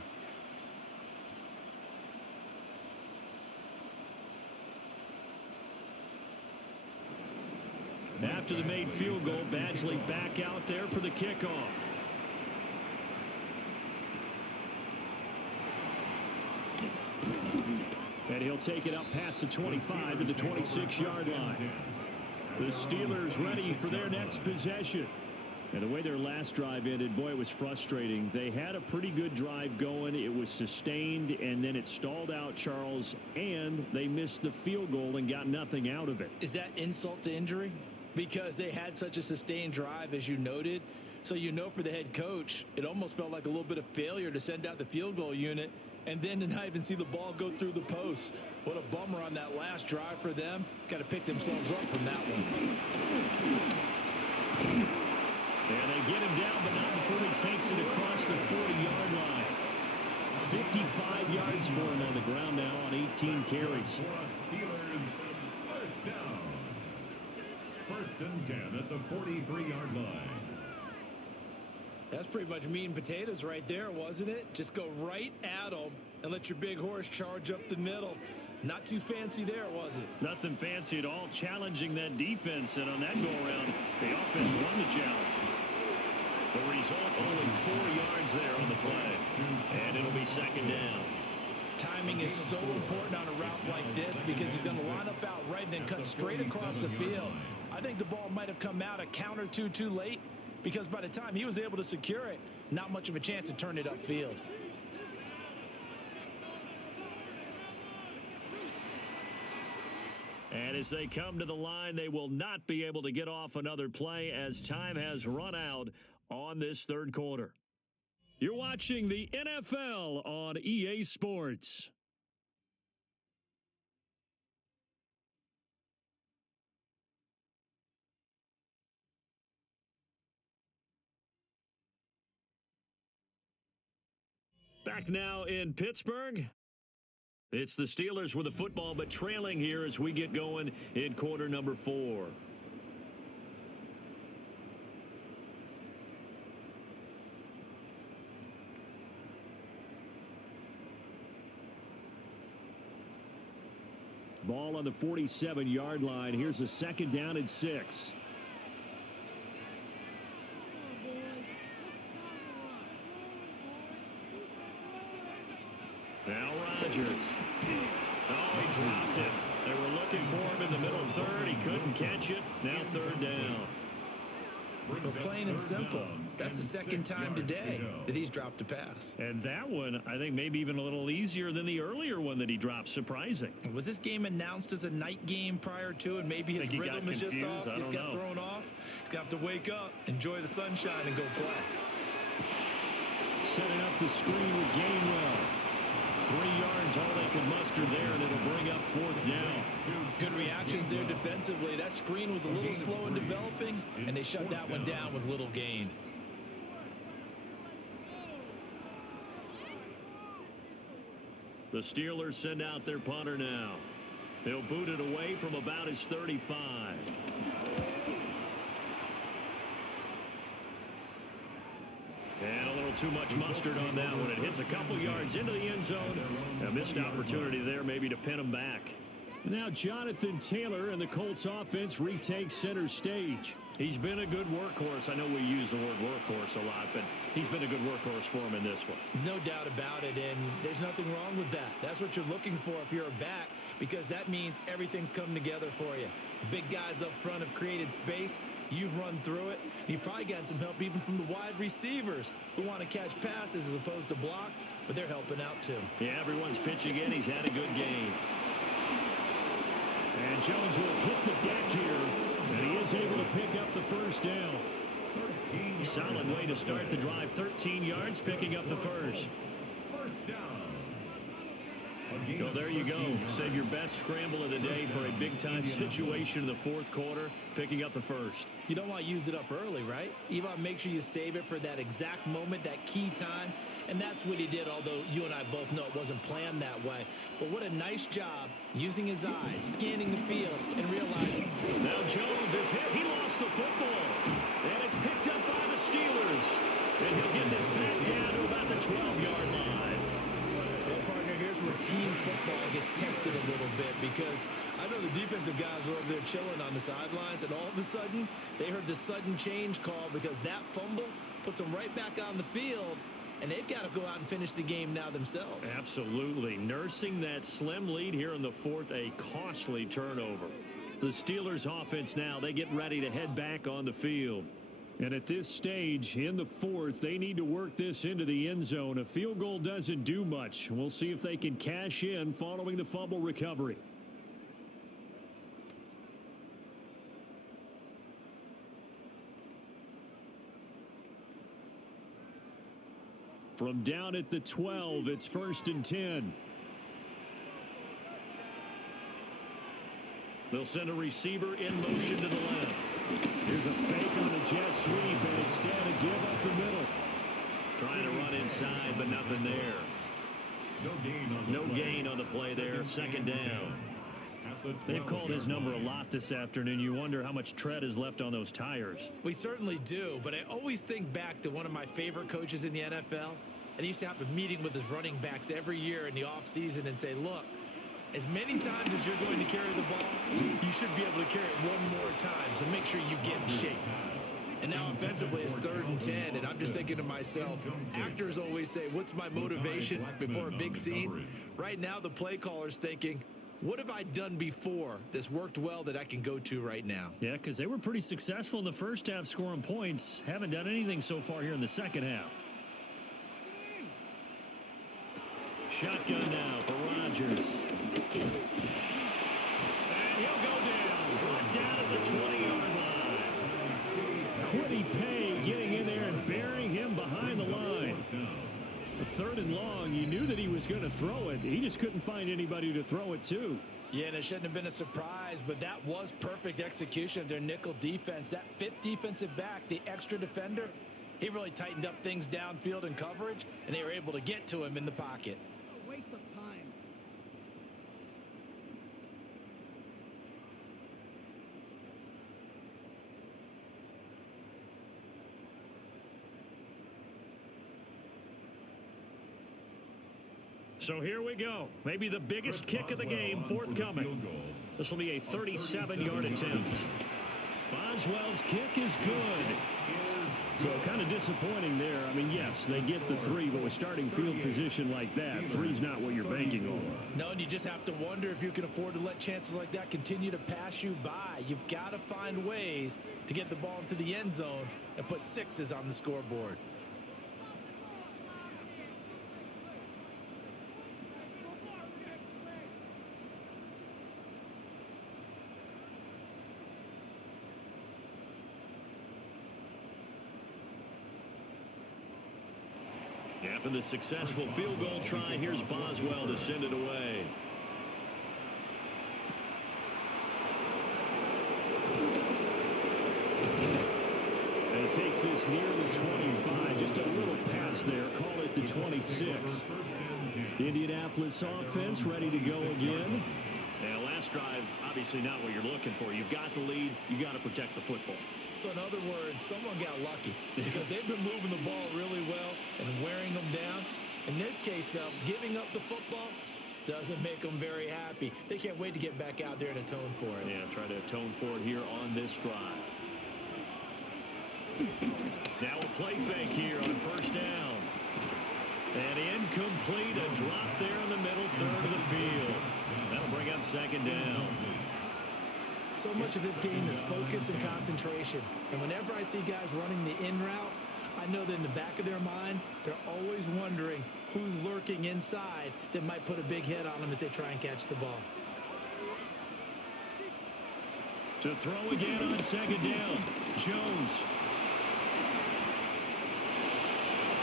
After the made field goal, Badgley back out there for the kickoff. And he'll take it up past the 25 to the 26-yard line. The Steelers ready for their next possession. And the way their last drive ended, boy, it was frustrating. They had a pretty good drive going. It was sustained, and then it stalled out, Charles, and they missed the field goal and got nothing out of it. Is that insult to injury? Because they had such a sustained drive, as you noted. So you know for the head coach, it almost felt like a little bit of failure to send out the field goal unit and then to not even see the ball go through the post. What a bummer on that last drive for them. Got to pick themselves up from that one. And they get him down, but not before he takes it across the 40-yard line. 55 yards for him on the ground now on 18 carries. Steelers first down. First and 10 at the 43-yard line. That's pretty much meat and potatoes right there, wasn't it? Just go right at them and let your big horse charge up the middle. Not too fancy there, was it? Nothing fancy at all, challenging that defense, and on that go-around, the offense won the challenge. The result, only 4 yards there on the play, and it'll be second down. Timing is so important on a route like this because he's going to line up out right and then cut straight across the field. I think the ball might have come out a count or two too late because by the time he was able to secure it, not much of a chance to turn it upfield. And as they come to the line, they will not be able to get off another play as time has run out on this third quarter. You're watching the NFL on EA Sports. Back now in Pittsburgh. It's the Steelers with the football, but trailing here as we get going in quarter number 4. Ball on the 47-yard line. Here's a second down and 6. Now Rodgers. Oh, he dropped it. They were looking for him in the middle third. He couldn't catch it. Now third down. Well, plain and simple. That's the second time today that he's dropped a pass. And that one, I think, maybe even a little easier than the earlier one that he dropped. Surprising. Was this game announced as a night game prior to, and maybe his rhythm is just off? He's got thrown off. He's going to have to wake up, enjoy the sunshine, and go play. Setting up the screen with Gainwell. 3 yards, all they could muster there, and it'll bring up fourth down. Good reactions there defensively. That screen was a little slow in developing, and they shut that one down with little gain. The Steelers send out their punter now. They'll boot it away from about his 35. And a little too much mustard on that one. It hits a couple yards into the end zone. A missed opportunity there maybe to pin him back. Now Jonathan Taylor and the Colts offense retakes center stage. He's been a good workhorse. I know we use the word workhorse a lot, but he's been a good workhorse for him in this one. No doubt about it, and there's nothing wrong with that. That's what you're looking for if you're a back, because that means everything's come together for you. The big guys up front have created space. You've run through it. You've probably gotten some help even from the wide receivers who want to catch passes as opposed to block, but they're helping out too. Yeah, everyone's pitching in. He's had a good game. And Jones will hit the deck here, and he is able to pick up the first down. Solid way to start the drive. 13 yards, picking up the first. First down. So there you go. Save your best scramble of the day for a big-time situation in the fourth quarter, picking up the first. You don't want to use it up early, right? You want to make sure you save it for that exact moment, that key time, and that's what he did, although you and I both know it wasn't planned that way. But what a nice job using his eyes, scanning the field, and realizing. Now Jones is hit. He lost the football, and it's picked up by the Steelers. And he'll get this back down to about the 12-yard line. Well, partner, here's where team football gets tested a little bit because I know the defensive guys were over there chilling on the sidelines, and all of a sudden, they heard the sudden change call because that fumble puts them right back on the field, and they've got to go out and finish the game now themselves. Absolutely. Nursing that slim lead here in the fourth, a costly turnover. The Steelers offense now, they get ready to head back on the field. And at this stage in the fourth, they need to work this into the end zone. A field goal doesn't do much. We'll see if they can cash in following the fumble recovery. From down at the 12, it's 1st and 10. They'll send a receiver in motion to the left. Here's a fake on the jet sweep, and instead a give up the middle. Trying to run inside, but nothing there. No gain on the play there. 2nd down. They've called his number a lot this afternoon. You wonder how much tread is left on those tires. We certainly do, but I always think back to one of my favorite coaches in the NFL. And he used to have a meeting with his running backs every year in the offseason and say, look, as many times as you're going to carry the ball, you should be able to carry it one more time, so make sure you get in shape. And now offensively, it's 3rd and 10, and I'm just thinking to myself, actors always say, what's my motivation before a big scene? Right now, the play caller's thinking, what have I done before that's worked well that I can go to right now? Yeah, because they were pretty successful in the first half scoring points. Haven't done anything so far here in the second half. Shotgun now for Rodgers. And he'll go down. Brought down at the 20-yard line. Quiddy Pay getting in there and burying him behind the line. The 3rd and long, you knew that he was going to throw it. He just couldn't find anybody to throw it to. Yeah, and it shouldn't have been a surprise, but that was perfect execution of their nickel defense. That 5th defensive back, the extra defender, he really tightened up things downfield in coverage, and they were able to get to him in the pocket. A waste of time. So here we go. Maybe the biggest kick of the game forthcoming. This will be a 37-yard attempt. Boswell's kick is good. So kind of disappointing there. I mean, yes, they get the 3, but with starting field position like that, 3's not what you're banking on. No, and you just have to wonder if you can afford to let chances like that continue to pass you by. You've got to find ways to get the ball into the end zone and put 6s on the scoreboard. After the successful field goal try, here's Boswell to send it away. And he takes this near the 25, just a little pass there, call it the 26. Indianapolis offense ready to go again. And last drive, obviously not what you're looking for. You've got the lead, you got to protect the football. So in other words, someone got lucky because they've been moving the ball really well and wearing them down. In this case, though, giving up the football doesn't make them very happy. They can't wait to get back out there and atone for it. Yeah, try to atone for it here on this drive. Now a play fake here on 1st down. And incomplete, a drop there in the middle third of the field. That'll bring up 2nd down. So much of this game is focus and concentration. And whenever I see guys running the in route, I know that in the back of their mind, they're always wondering who's lurking inside that might put a big hit on them as they try and catch the ball. To throw again on 2nd down, Jones.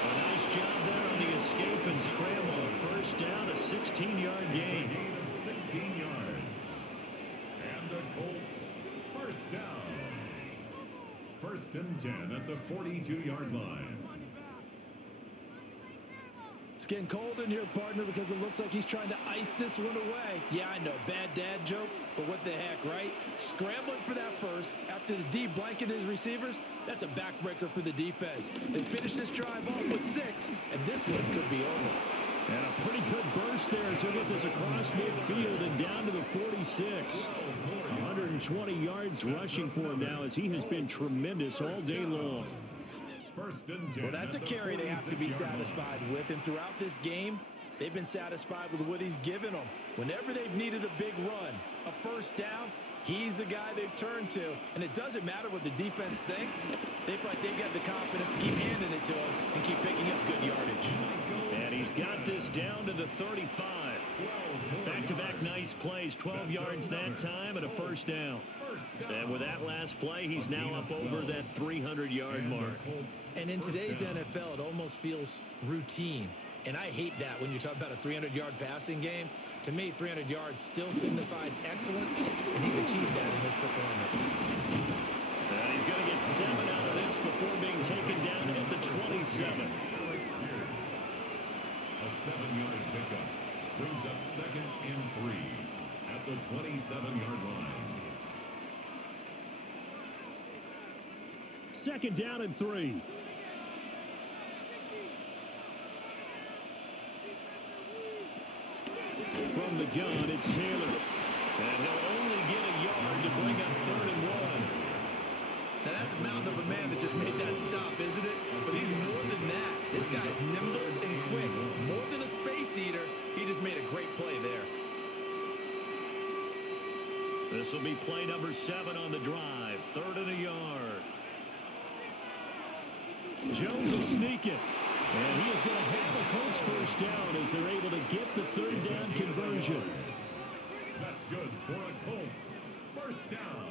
A nice job there on the escape and scramble. 1st down, a 16-yard gain. 16 yards. And the Colts, 1st down. 1st and 10 at the 42-yard line. It's getting cold in here, partner, because it looks like he's trying to ice this one away. Yeah, I know, bad dad joke, but what the heck, right? Scrambling for that first after the D blanketed his receivers, that's a backbreaker for the defense. They finish this drive off with 6, and this one could be over. And a pretty good burst there. So get this across midfield and down to the 46. 120 yards rushing for him now as he has been tremendous all day long. Well, that's a carry they have to be satisfied with. And throughout this game, they've been satisfied with what he's given them. Whenever they've needed a big run, a first down, he's the guy they've turned to. And it doesn't matter what the defense thinks. They've got the confidence to keep handing it to him and keep picking up good yardage. And he's got this down to the 35. Back-to-back nice plays, 12 yards that time and a first down. And with that last play, he's now up over that 300-yard mark. And in today's NFL, it almost feels routine. And I hate that when you talk about a 300-yard passing game. To me, 300 yards still signifies excellence, and he's achieved that in this performance. And he's going to get 7 out of this before being taken down at the 27. A 7-yard pickup brings up 2nd and 3 at the 27-yard line. 2nd down and 3. From the gun, it's Taylor. And he'll only get a yard to bring up 3rd and 1. Now, that's a mountain of a man that just made that stop, isn't it? But he's more than that. This guy's nimble and quick. More than a space eater, he just made a great play there. This will be play number 7 on the drive. 3rd and a yard. Jones will sneak it. And he is going to have the Colts first down as they're able to get the 3rd down conversion. That's good for a Colts first down.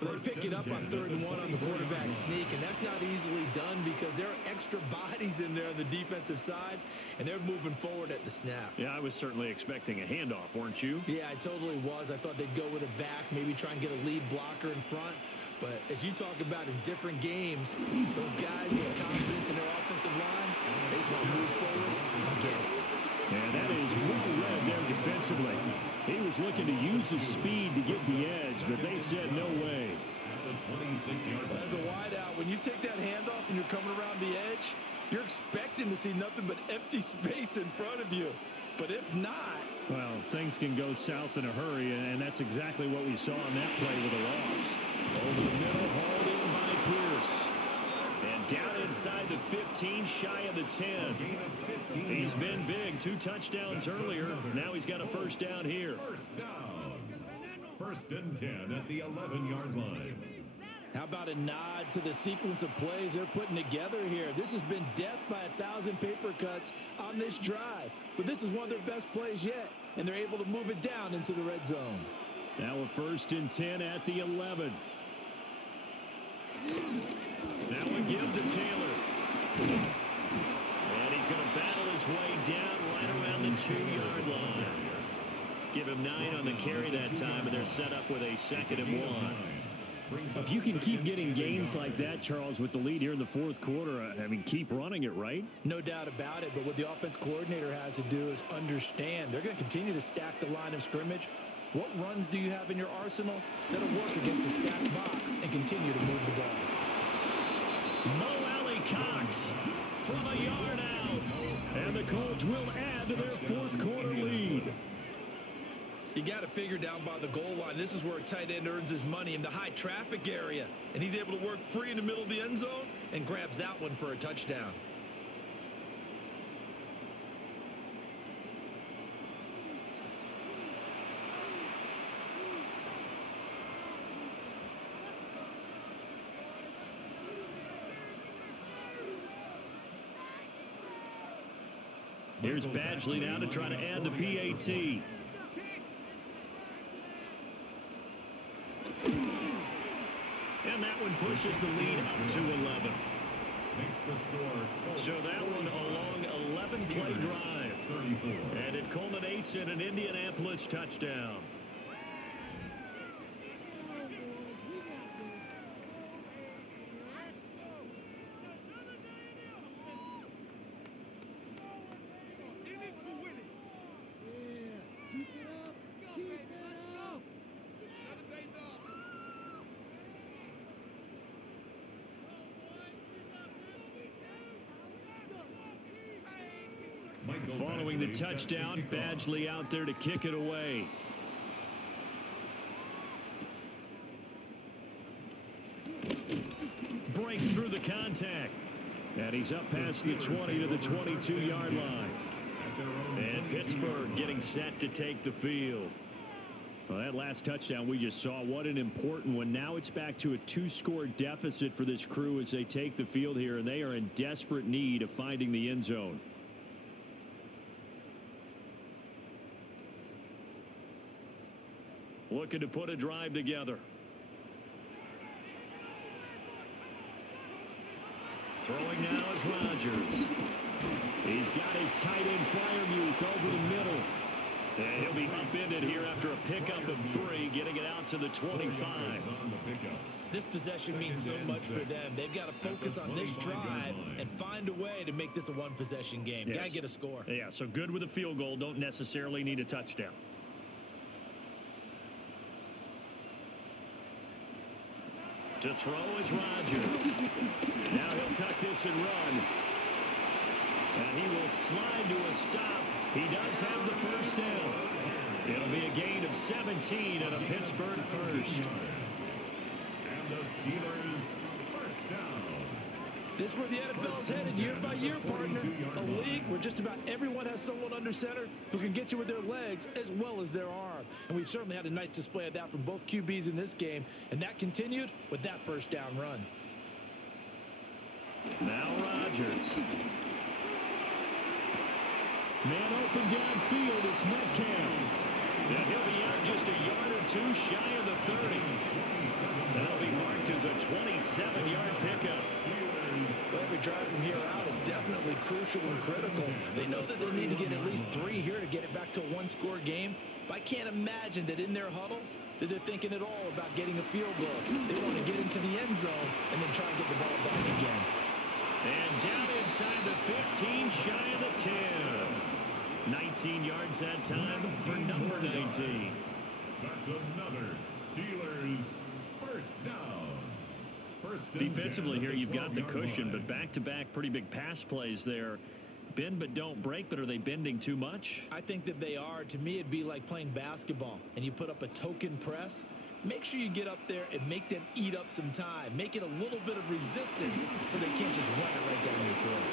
They pick it up on 3rd and 1 on the quarterback sneak, and that's not easily done because there are extra bodies in there on the defensive side, and they're moving forward at the snap. Yeah, I was certainly expecting a handoff, weren't you? Yeah, I totally was. I thought they'd go with a back, maybe try and get a lead blocker in front. But as you talk about in different games, those guys with confidence in their offensive line, they just want to move forward and get it. And that is well read there defensively. He was looking to use his speed to get the edge, but they said no way. As a wideout, when you take that handoff and you're coming around the edge, you're expecting to see nothing but empty space in front of you. But if not... Well, things can go south in a hurry, and that's exactly what we saw on that play with a loss. Over the middle, hauled in by Pierce. And down inside the 15, shy of the 10. He's been big. 2 touchdowns earlier. Now he's got a first down here. First down. 1st and 10 at the 11-yard line. How about a nod to the sequence of plays they're putting together here? This has been death by 1,000 paper cuts on this drive. But this is one of their best plays yet, and they're able to move it down into the red zone. Now a 1st and 10 at the 11. Now a give to Taylor. And he's going to battle his way down right around the 2-yard line. Give him 9 on the carry that time, and they're set up with a 2nd and 1. If you can keep getting gains like that, Charles, with the lead here in the 4th quarter, I mean, keep running it, right? No doubt about it, but what the offense coordinator has to do is understand. They're going to continue to stack the line of scrimmage. What runs do you have in your arsenal that'll work against a stacked box and continue to move the ball? Mo Alley Cox from a yard out. And the Colts will add to their 4th quarter lead. You got to figure down by the goal line. This is where a tight end earns his money in the high traffic area. And he's able to work free in the middle of the end zone and grabs that one for a touchdown. Here's Badgley now to try to add the PAT. And that one pushes the lead up to 11. Makes the score. So that one a long 11-play drive. 34. And it culminates in an Indianapolis touchdown. Following the touchdown, Badgley out there to kick it away. Breaks through the contact. And he's up past the 20 to the 22-yard line. And Pittsburgh getting set to take the field. Well, that last touchdown we just saw, what an important one. Now it's back to a 2-score deficit for this crew as they take the field here, and they are in desperate need of finding the end zone. Looking to put a drive together. Throwing now is Rodgers. He's got his tight end Freiermuth over the middle. And he'll be upended here after a pickup of 3, getting it out to the 25. This possession means so much for them. They've got to focus on this drive and find a way to make this a one-possession game. Yes. Got to get a score. Yeah, so good with a field goal. Don't necessarily need a touchdown. To throw is Rodgers. Now he'll tuck this and run. And he will slide to a stop. He does have the first down. It'll be a gain of 17 and a Pittsburgh first. And the Steelers first down. This is where the NFL is headed year by year, partner. A league where just about everyone has someone under center who can get you with their legs as well as their arm. And we've certainly had a nice display of that from both QBs in this game. And that continued with that first down run. Now Rodgers. Man open downfield, it's Metcalf. And he'll be out just a yard or 2 shy of the 30. That'll be marked as a 27-yard pickup. Well, every drive from here out is definitely crucial and critical. They know that they need to get at least 3 here to get it back to a one-score game. But I can't imagine that in their huddle that they're thinking at all about getting a field goal. They want to get into the end zone and then try to get the ball back again. And down inside the 15, shy of the 10. 19 yards that time for number 19. That's another Steelers first down. Defensively here, you've got the cushion, but back-to-back pretty big pass plays there. Bend but don't break, but are they bending too much? I think that they are. To me, it'd be like playing basketball, and you put up a token press. Make sure you get up there and make them eat up some time. Make it a little bit of resistance so they can't just run it right down your throat.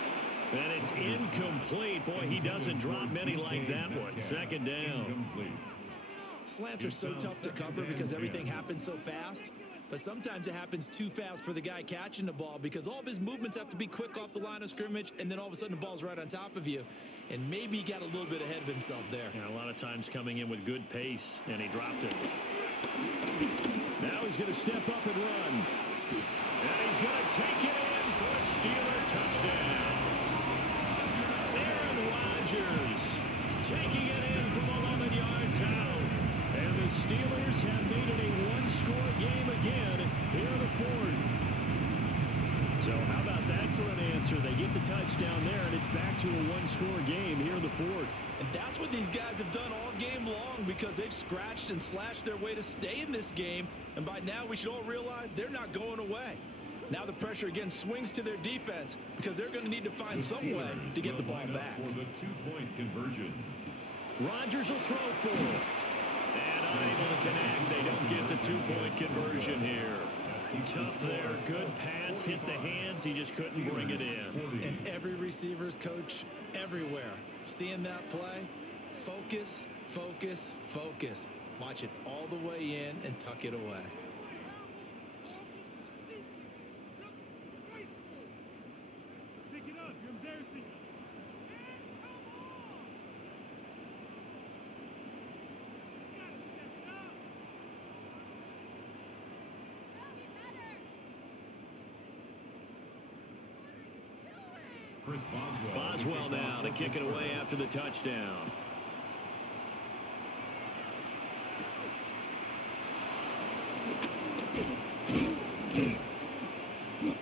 And it's incomplete. Boy, he doesn't drop many like that one. Second down. Slants are so tough to cover because everything happens so fast. But sometimes it happens too fast for the guy catching the ball because all of his movements have to be quick off the line of scrimmage, and then all of a sudden the ball's right on top of you. And maybe he got a little bit ahead of himself there. Yeah, a lot of times coming in with good pace, and he dropped it. Now he's going to step up and run. And he's going to take it in for a Steeler touchdown. Aaron Rodgers taking it in from 11 yards out. And the Steelers have made it a one-score game again here in the 4th. So how about that for an answer? They get the touchdown there, and it's back to a one-score game here in the 4th. And that's what these guys have done all game long because they've scratched and slashed their way to stay in this game. And by now, we should all realize they're not going away. Now the pressure again swings to their defense because they're going to need to find some way to get the ball back. For the two-point conversion. Rodgers will throw for it. And unable to connect. They don't get the two-point conversion here. Tough there. Good pass. Hit the hands. He just couldn't bring it in. And every receiver's coach everywhere. Seeing that play, focus, focus, focus. Watch it all the way in and tuck it away. Pick it up. You're embarrassing us. Chris Boswell now to kick it away after the touchdown.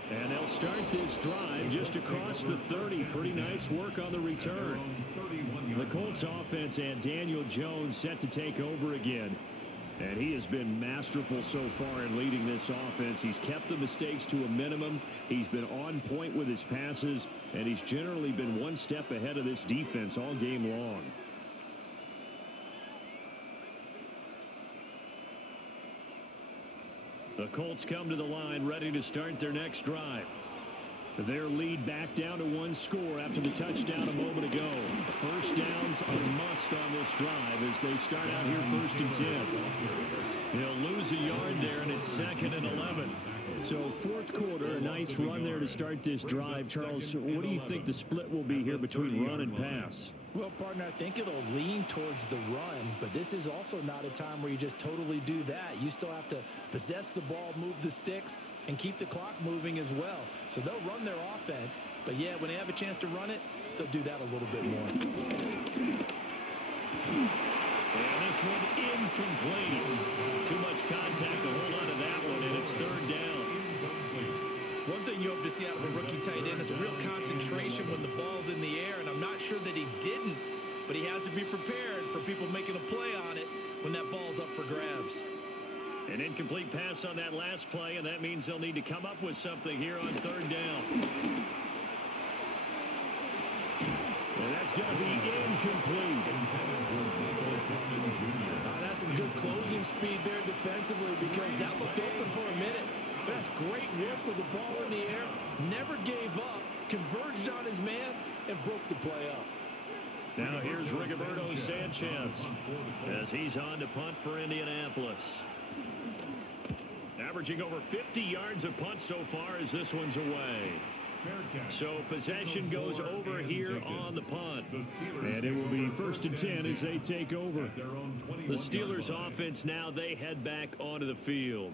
And they'll start this drive just across the 30. Pretty nice work on the return. The Colts offense and Daniel Jones set to take over again. And he has been masterful so far in leading this offense. He's kept the mistakes to a minimum. He's been on point with his passes, and he's generally been one step ahead of this defense all game long. The Colts come to the line ready to start their next drive. Their lead back down to one score after the touchdown a moment ago. First down's a must on this drive as they start out here 1st and 10. They'll lose a yard there, and it's 2nd and 11. So 4th quarter, a nice run there to start this drive. Charles, what do you think the split will be here between run and pass? Well, partner, I think it'll lean towards the run, but this is also not a time where you just totally do that. You still have to possess the ball, move the sticks, and keep the clock moving as well. So they'll run their offense, but yeah, when they have a chance to run it, they'll do that a little bit more. And this one incomplete. Too much contact to hold on to that one, and it's 3rd down. One thing you hope to see out of a rookie tight end is a real concentration when the ball's in the air, and I'm not sure that he didn't, but he has to be prepared for people making a play on it when that ball's up for grabs. An incomplete pass on that last play, and that means they'll need to come up with something here on 3rd down. And that's going to be incomplete. That's some good closing speed there defensively because that looked open for a minute. That's great work with the ball in the air. Never gave up, converged on his man, and broke the play up. Now here's Rigoberto Sanchez as he's on to punt for Indianapolis. Averaging over 50 yards a punt so far as this one's away. So possession goes over here on the punt. And it will be 1st and 10 as they take over. The Steelers offense now, they head back onto the field.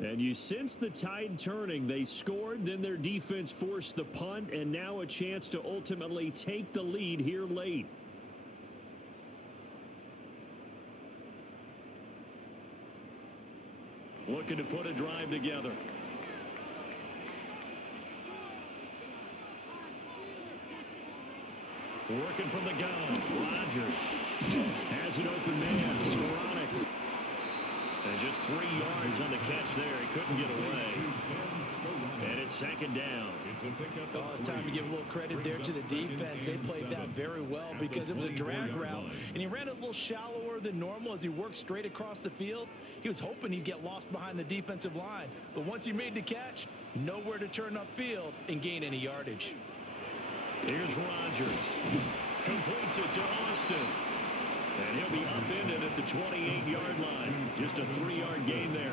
And you sense the tide turning. They scored, then their defense forced the punt, and now a chance to ultimately take the lead here late. Looking to put a drive together. Working from the gun. Rodgers has an open man. Skoranek. And just 3 yards on the catch there. He couldn't get away. And it's 2nd down. Oh, it's time to give a little credit there to the defense. They played that very well because it was a drag route, and he ran it a little shallower than normal as he worked straight across the field. He was hoping he'd get lost behind the defensive line, but once he made the catch, nowhere to turn upfield and gain any yardage. Here's Rodgers. Completes it to Austin. And he'll be upended at the 28-yard line. Just a 3-yard gain there.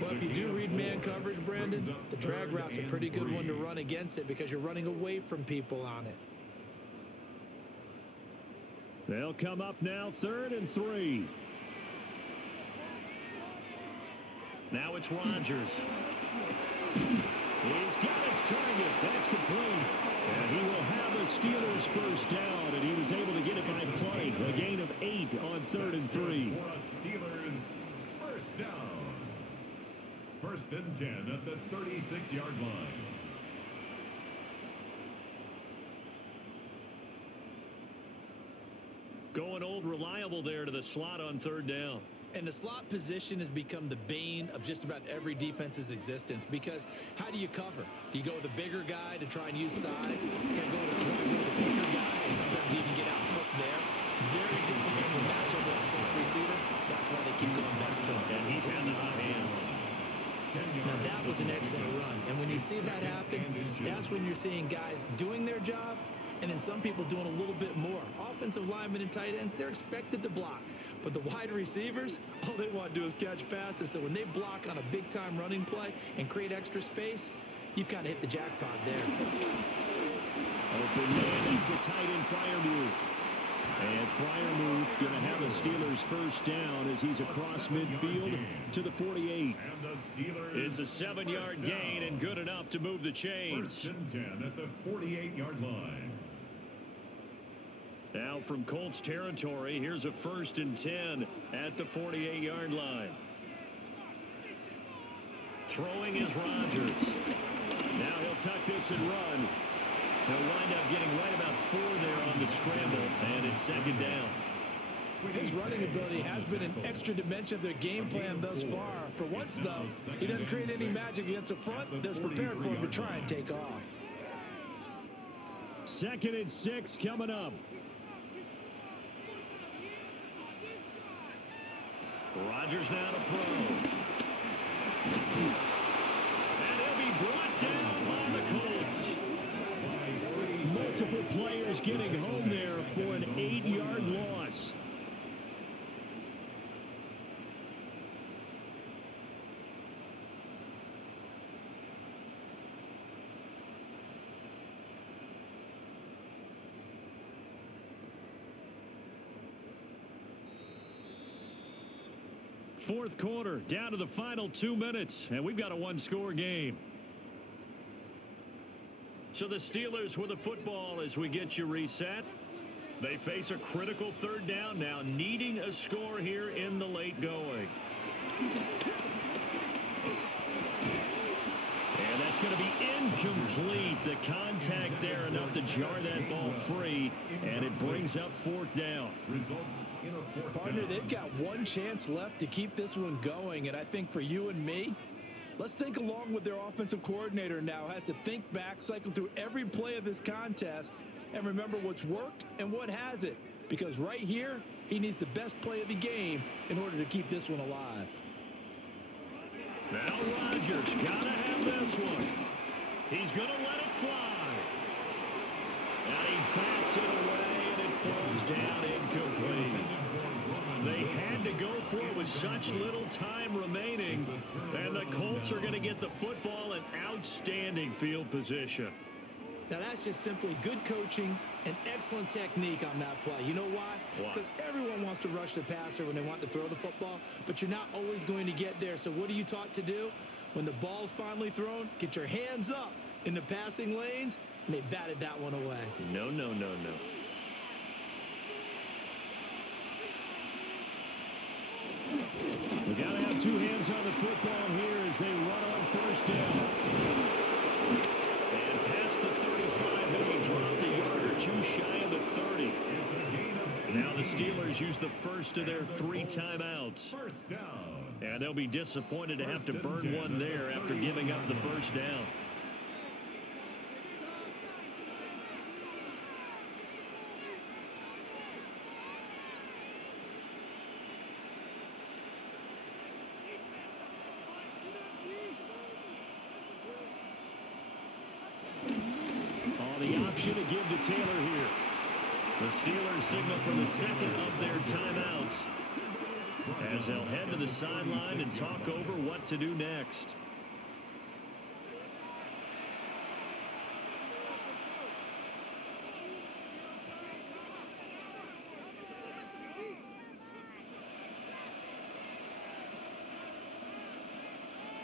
Well, if you do read man coverage, Brandon, the drag route's a pretty good one to run against it because you're running away from people on it. They'll come up now 3rd and 3. Now it's Rodgers. He's got his target. That's complete. And he will have the Steelers first down, and he was able to get it by play. A gain of 8 on 3rd and 3. Steelers first down. 1st and 10 at the 36-yard line. Going old reliable there to the slot on 3rd down. And the slot position has become the bane of just about every defense's existence because how do you cover? Do you go with the bigger guy to try and use size? Can you go with the quicker guy and sometimes you even get out quick there? Very difficult to match up with a slot receiver. That's why they keep going back to him. And he's had the hot hand. Now that was an excellent run. And when you see that happen, that's when you're seeing guys doing their job and then some people doing a little bit more. Offensive linemen and tight ends, they're expected to block. But the wide receivers, all they want to do is catch passes. So when they block on a big-time running play and create extra space, you've kind of hit the jackpot there. Open man, he's the tight end Freiermuth. And Freiermuth going to have the Steelers first down as he's across midfield to the 48. It's a 7-yard gain and good enough to move the chains. 1st and 10 at the 48-yard line. Now from Colts territory, here's a 1st and 10 at the 48-yard line. Throwing is Rodgers. Now he'll tuck this and run. He'll wind up getting right about 4 there on the scramble, and it's 2nd down. His running ability has been an extra dimension of their game plan thus far. For once, though, he doesn't create any magic against the front that's prepared for him to try and take off. 2nd and 6 coming up. Rodgers now to throw. And he'll be brought down by the Colts. Multiple players getting home there for an 8-yard loss. Fourth quarter, down to the final 2 minutes, and we've got a one-score game. So the Steelers with the football as we get you reset. They face a critical 3rd down now, needing a score here in the late going. And that's going to be incomplete. The contact there enough to jar that ball free, and it brings up 4th down. Results in a 4th Partner, down. they've got one chance left to keep this one going, and I think for you and me, let's think along with their offensive coordinator now. Has to think back, cycle through every play of this contest, and remember what's worked and what hasn't. Because right here, he needs the best play of the game in order to keep this one alive. Now Rodgers got to have this one. He's going to let it fly. And he backs it away, and it falls down incomplete. They had to go for it with such little time remaining, and the Colts are going to get the football in outstanding field position. Now, that's just simply good coaching and excellent technique on that play. You know why? Because everyone wants to rush the passer when they want to throw the football, but you're not always going to get there. So what are you taught to do? When the ball's finally thrown, get your hands up in the passing lanes, and they batted that one away. No, no, no, no. We got to have 2 hands on the football here as they run on 1st down. And past the 35, and he dropped a yard or 2 shy of the 30. Now the Steelers use the first of their 3 timeouts. 1st down. And they'll be disappointed to have to burn one there after giving up the 1st down. To give to Taylor here. The Steelers signal for the 2nd of their timeouts as they'll head to the sideline and talk over what to do next.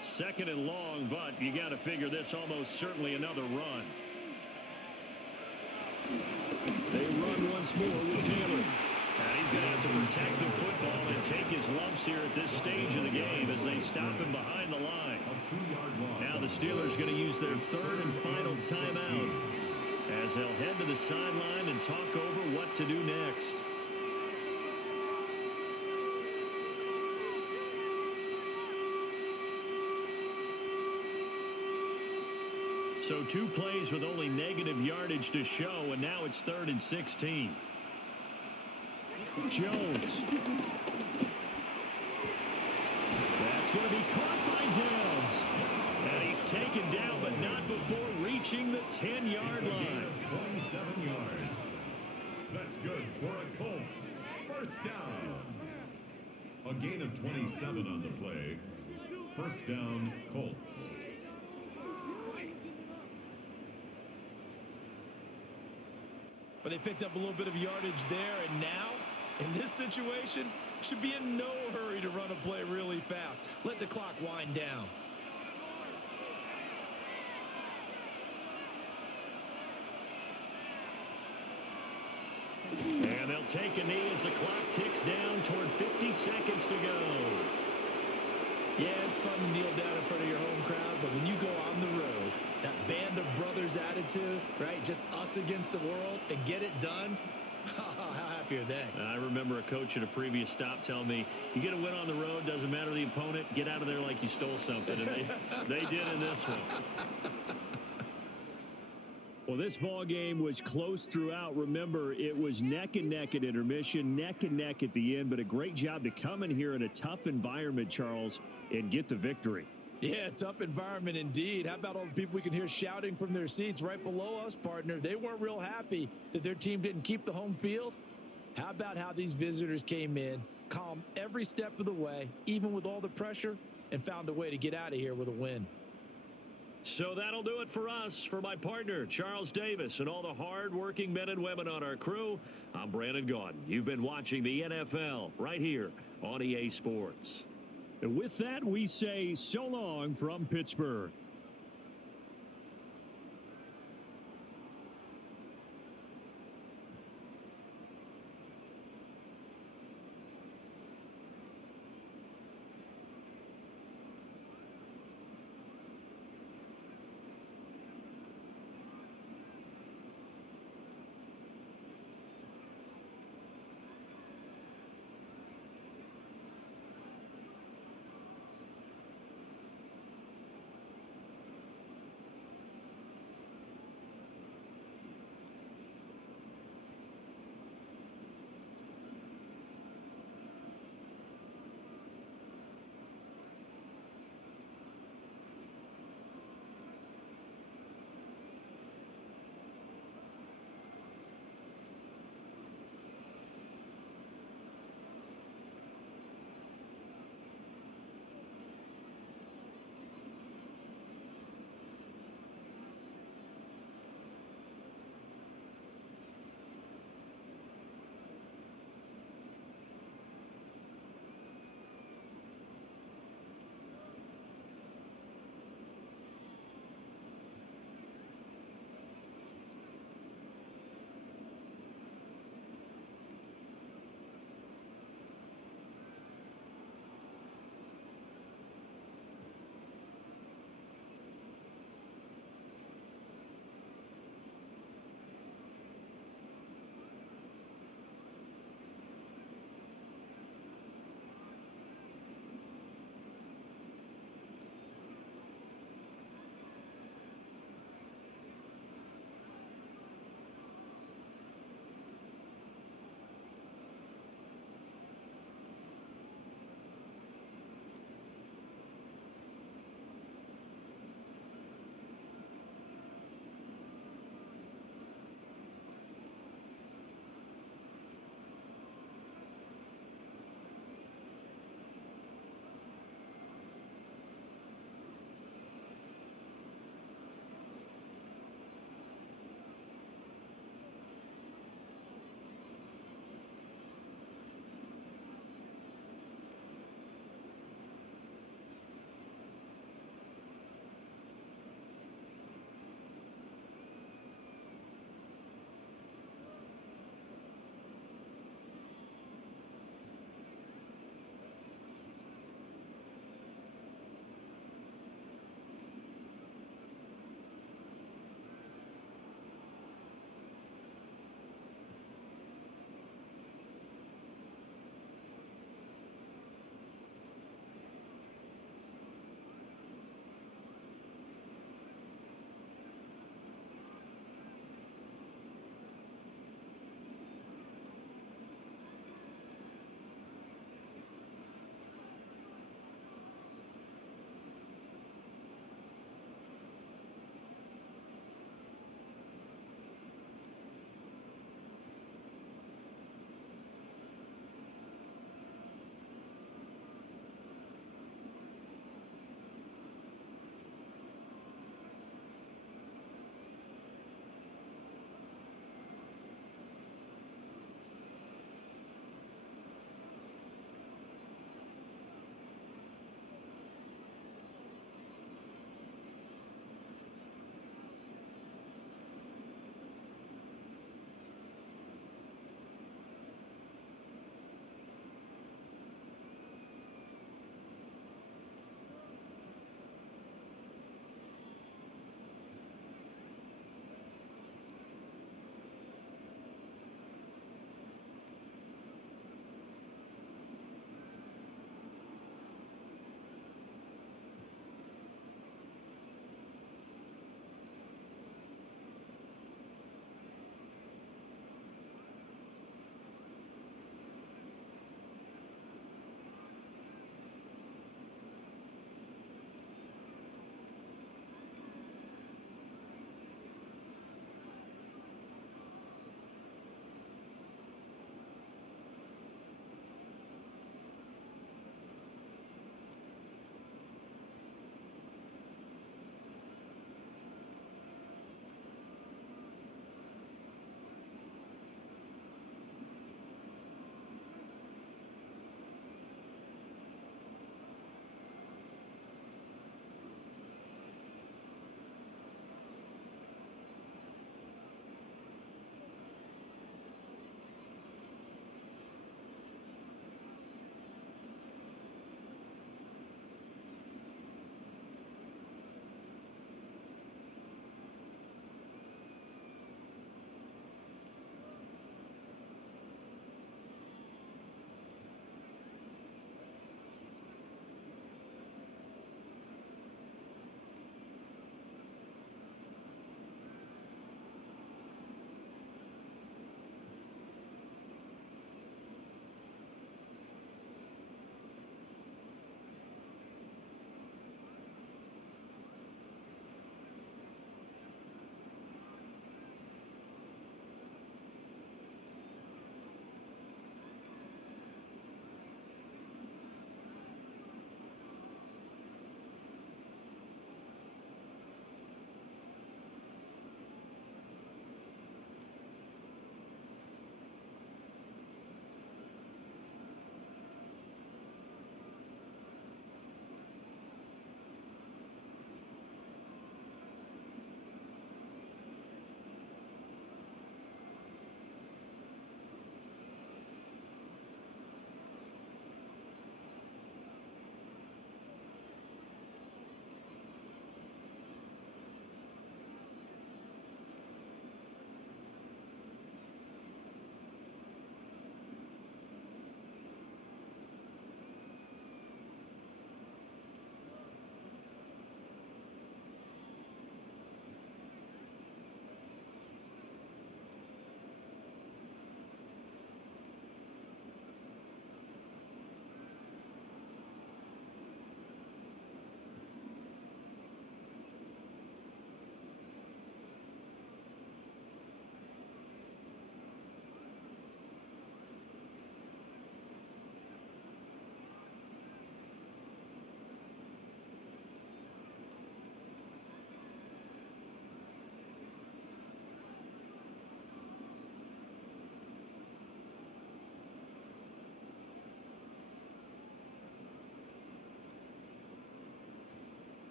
Second and long, but you got to figure this almost certainly another run. They run once more with Taylor. And he's going to have to protect the football and take his lumps here at this stage of the game as they stop him behind the line. Now the Steelers going to use their 3rd and final timeout as they'll head to the sideline and talk over what to do next. So 2 plays with only negative yardage to show, and now it's 3rd and 16. Jones. That's going to be caught by Downs. And he's taken down, but not before reaching the 10-yard line. 27 yards. That's good for a Colts 1st down. A gain of 27 on the play. 1st down, Colts. But they picked up a little bit of yardage there, and now, in this situation, should be in no hurry to run a play really fast. Let the clock wind down. And they'll take a knee as the clock ticks down toward 50 seconds to go. Yeah, it's fun to kneel down in front of your home crowd, but when you go on the road, that band of brothers attitude, right? Just us against the world and get it done. How tough here then. I remember a coach at a previous stop telling me, you get a win on the road, doesn't matter the opponent, get out of there like you stole something. And they did in this one. Well, this ball game was close throughout. Remember, it was neck and neck at intermission, neck and neck at the end, but a great job to come in here in a tough environment, Charles, and get the victory. Yeah, tough environment indeed. How about all the people we can hear shouting from their seats right below us, partner? They weren't real happy that their team didn't keep the home field. How about how these visitors came in, calm every step of the way, even with all the pressure, and found a way to get out of here with a win. So that'll do it for us. For my partner, Charles Davis, and all the hard-working men and women on our crew, I'm Brandon Gaudin. You've been watching the NFL right here on EA Sports. And with that, we say so long from Pittsburgh.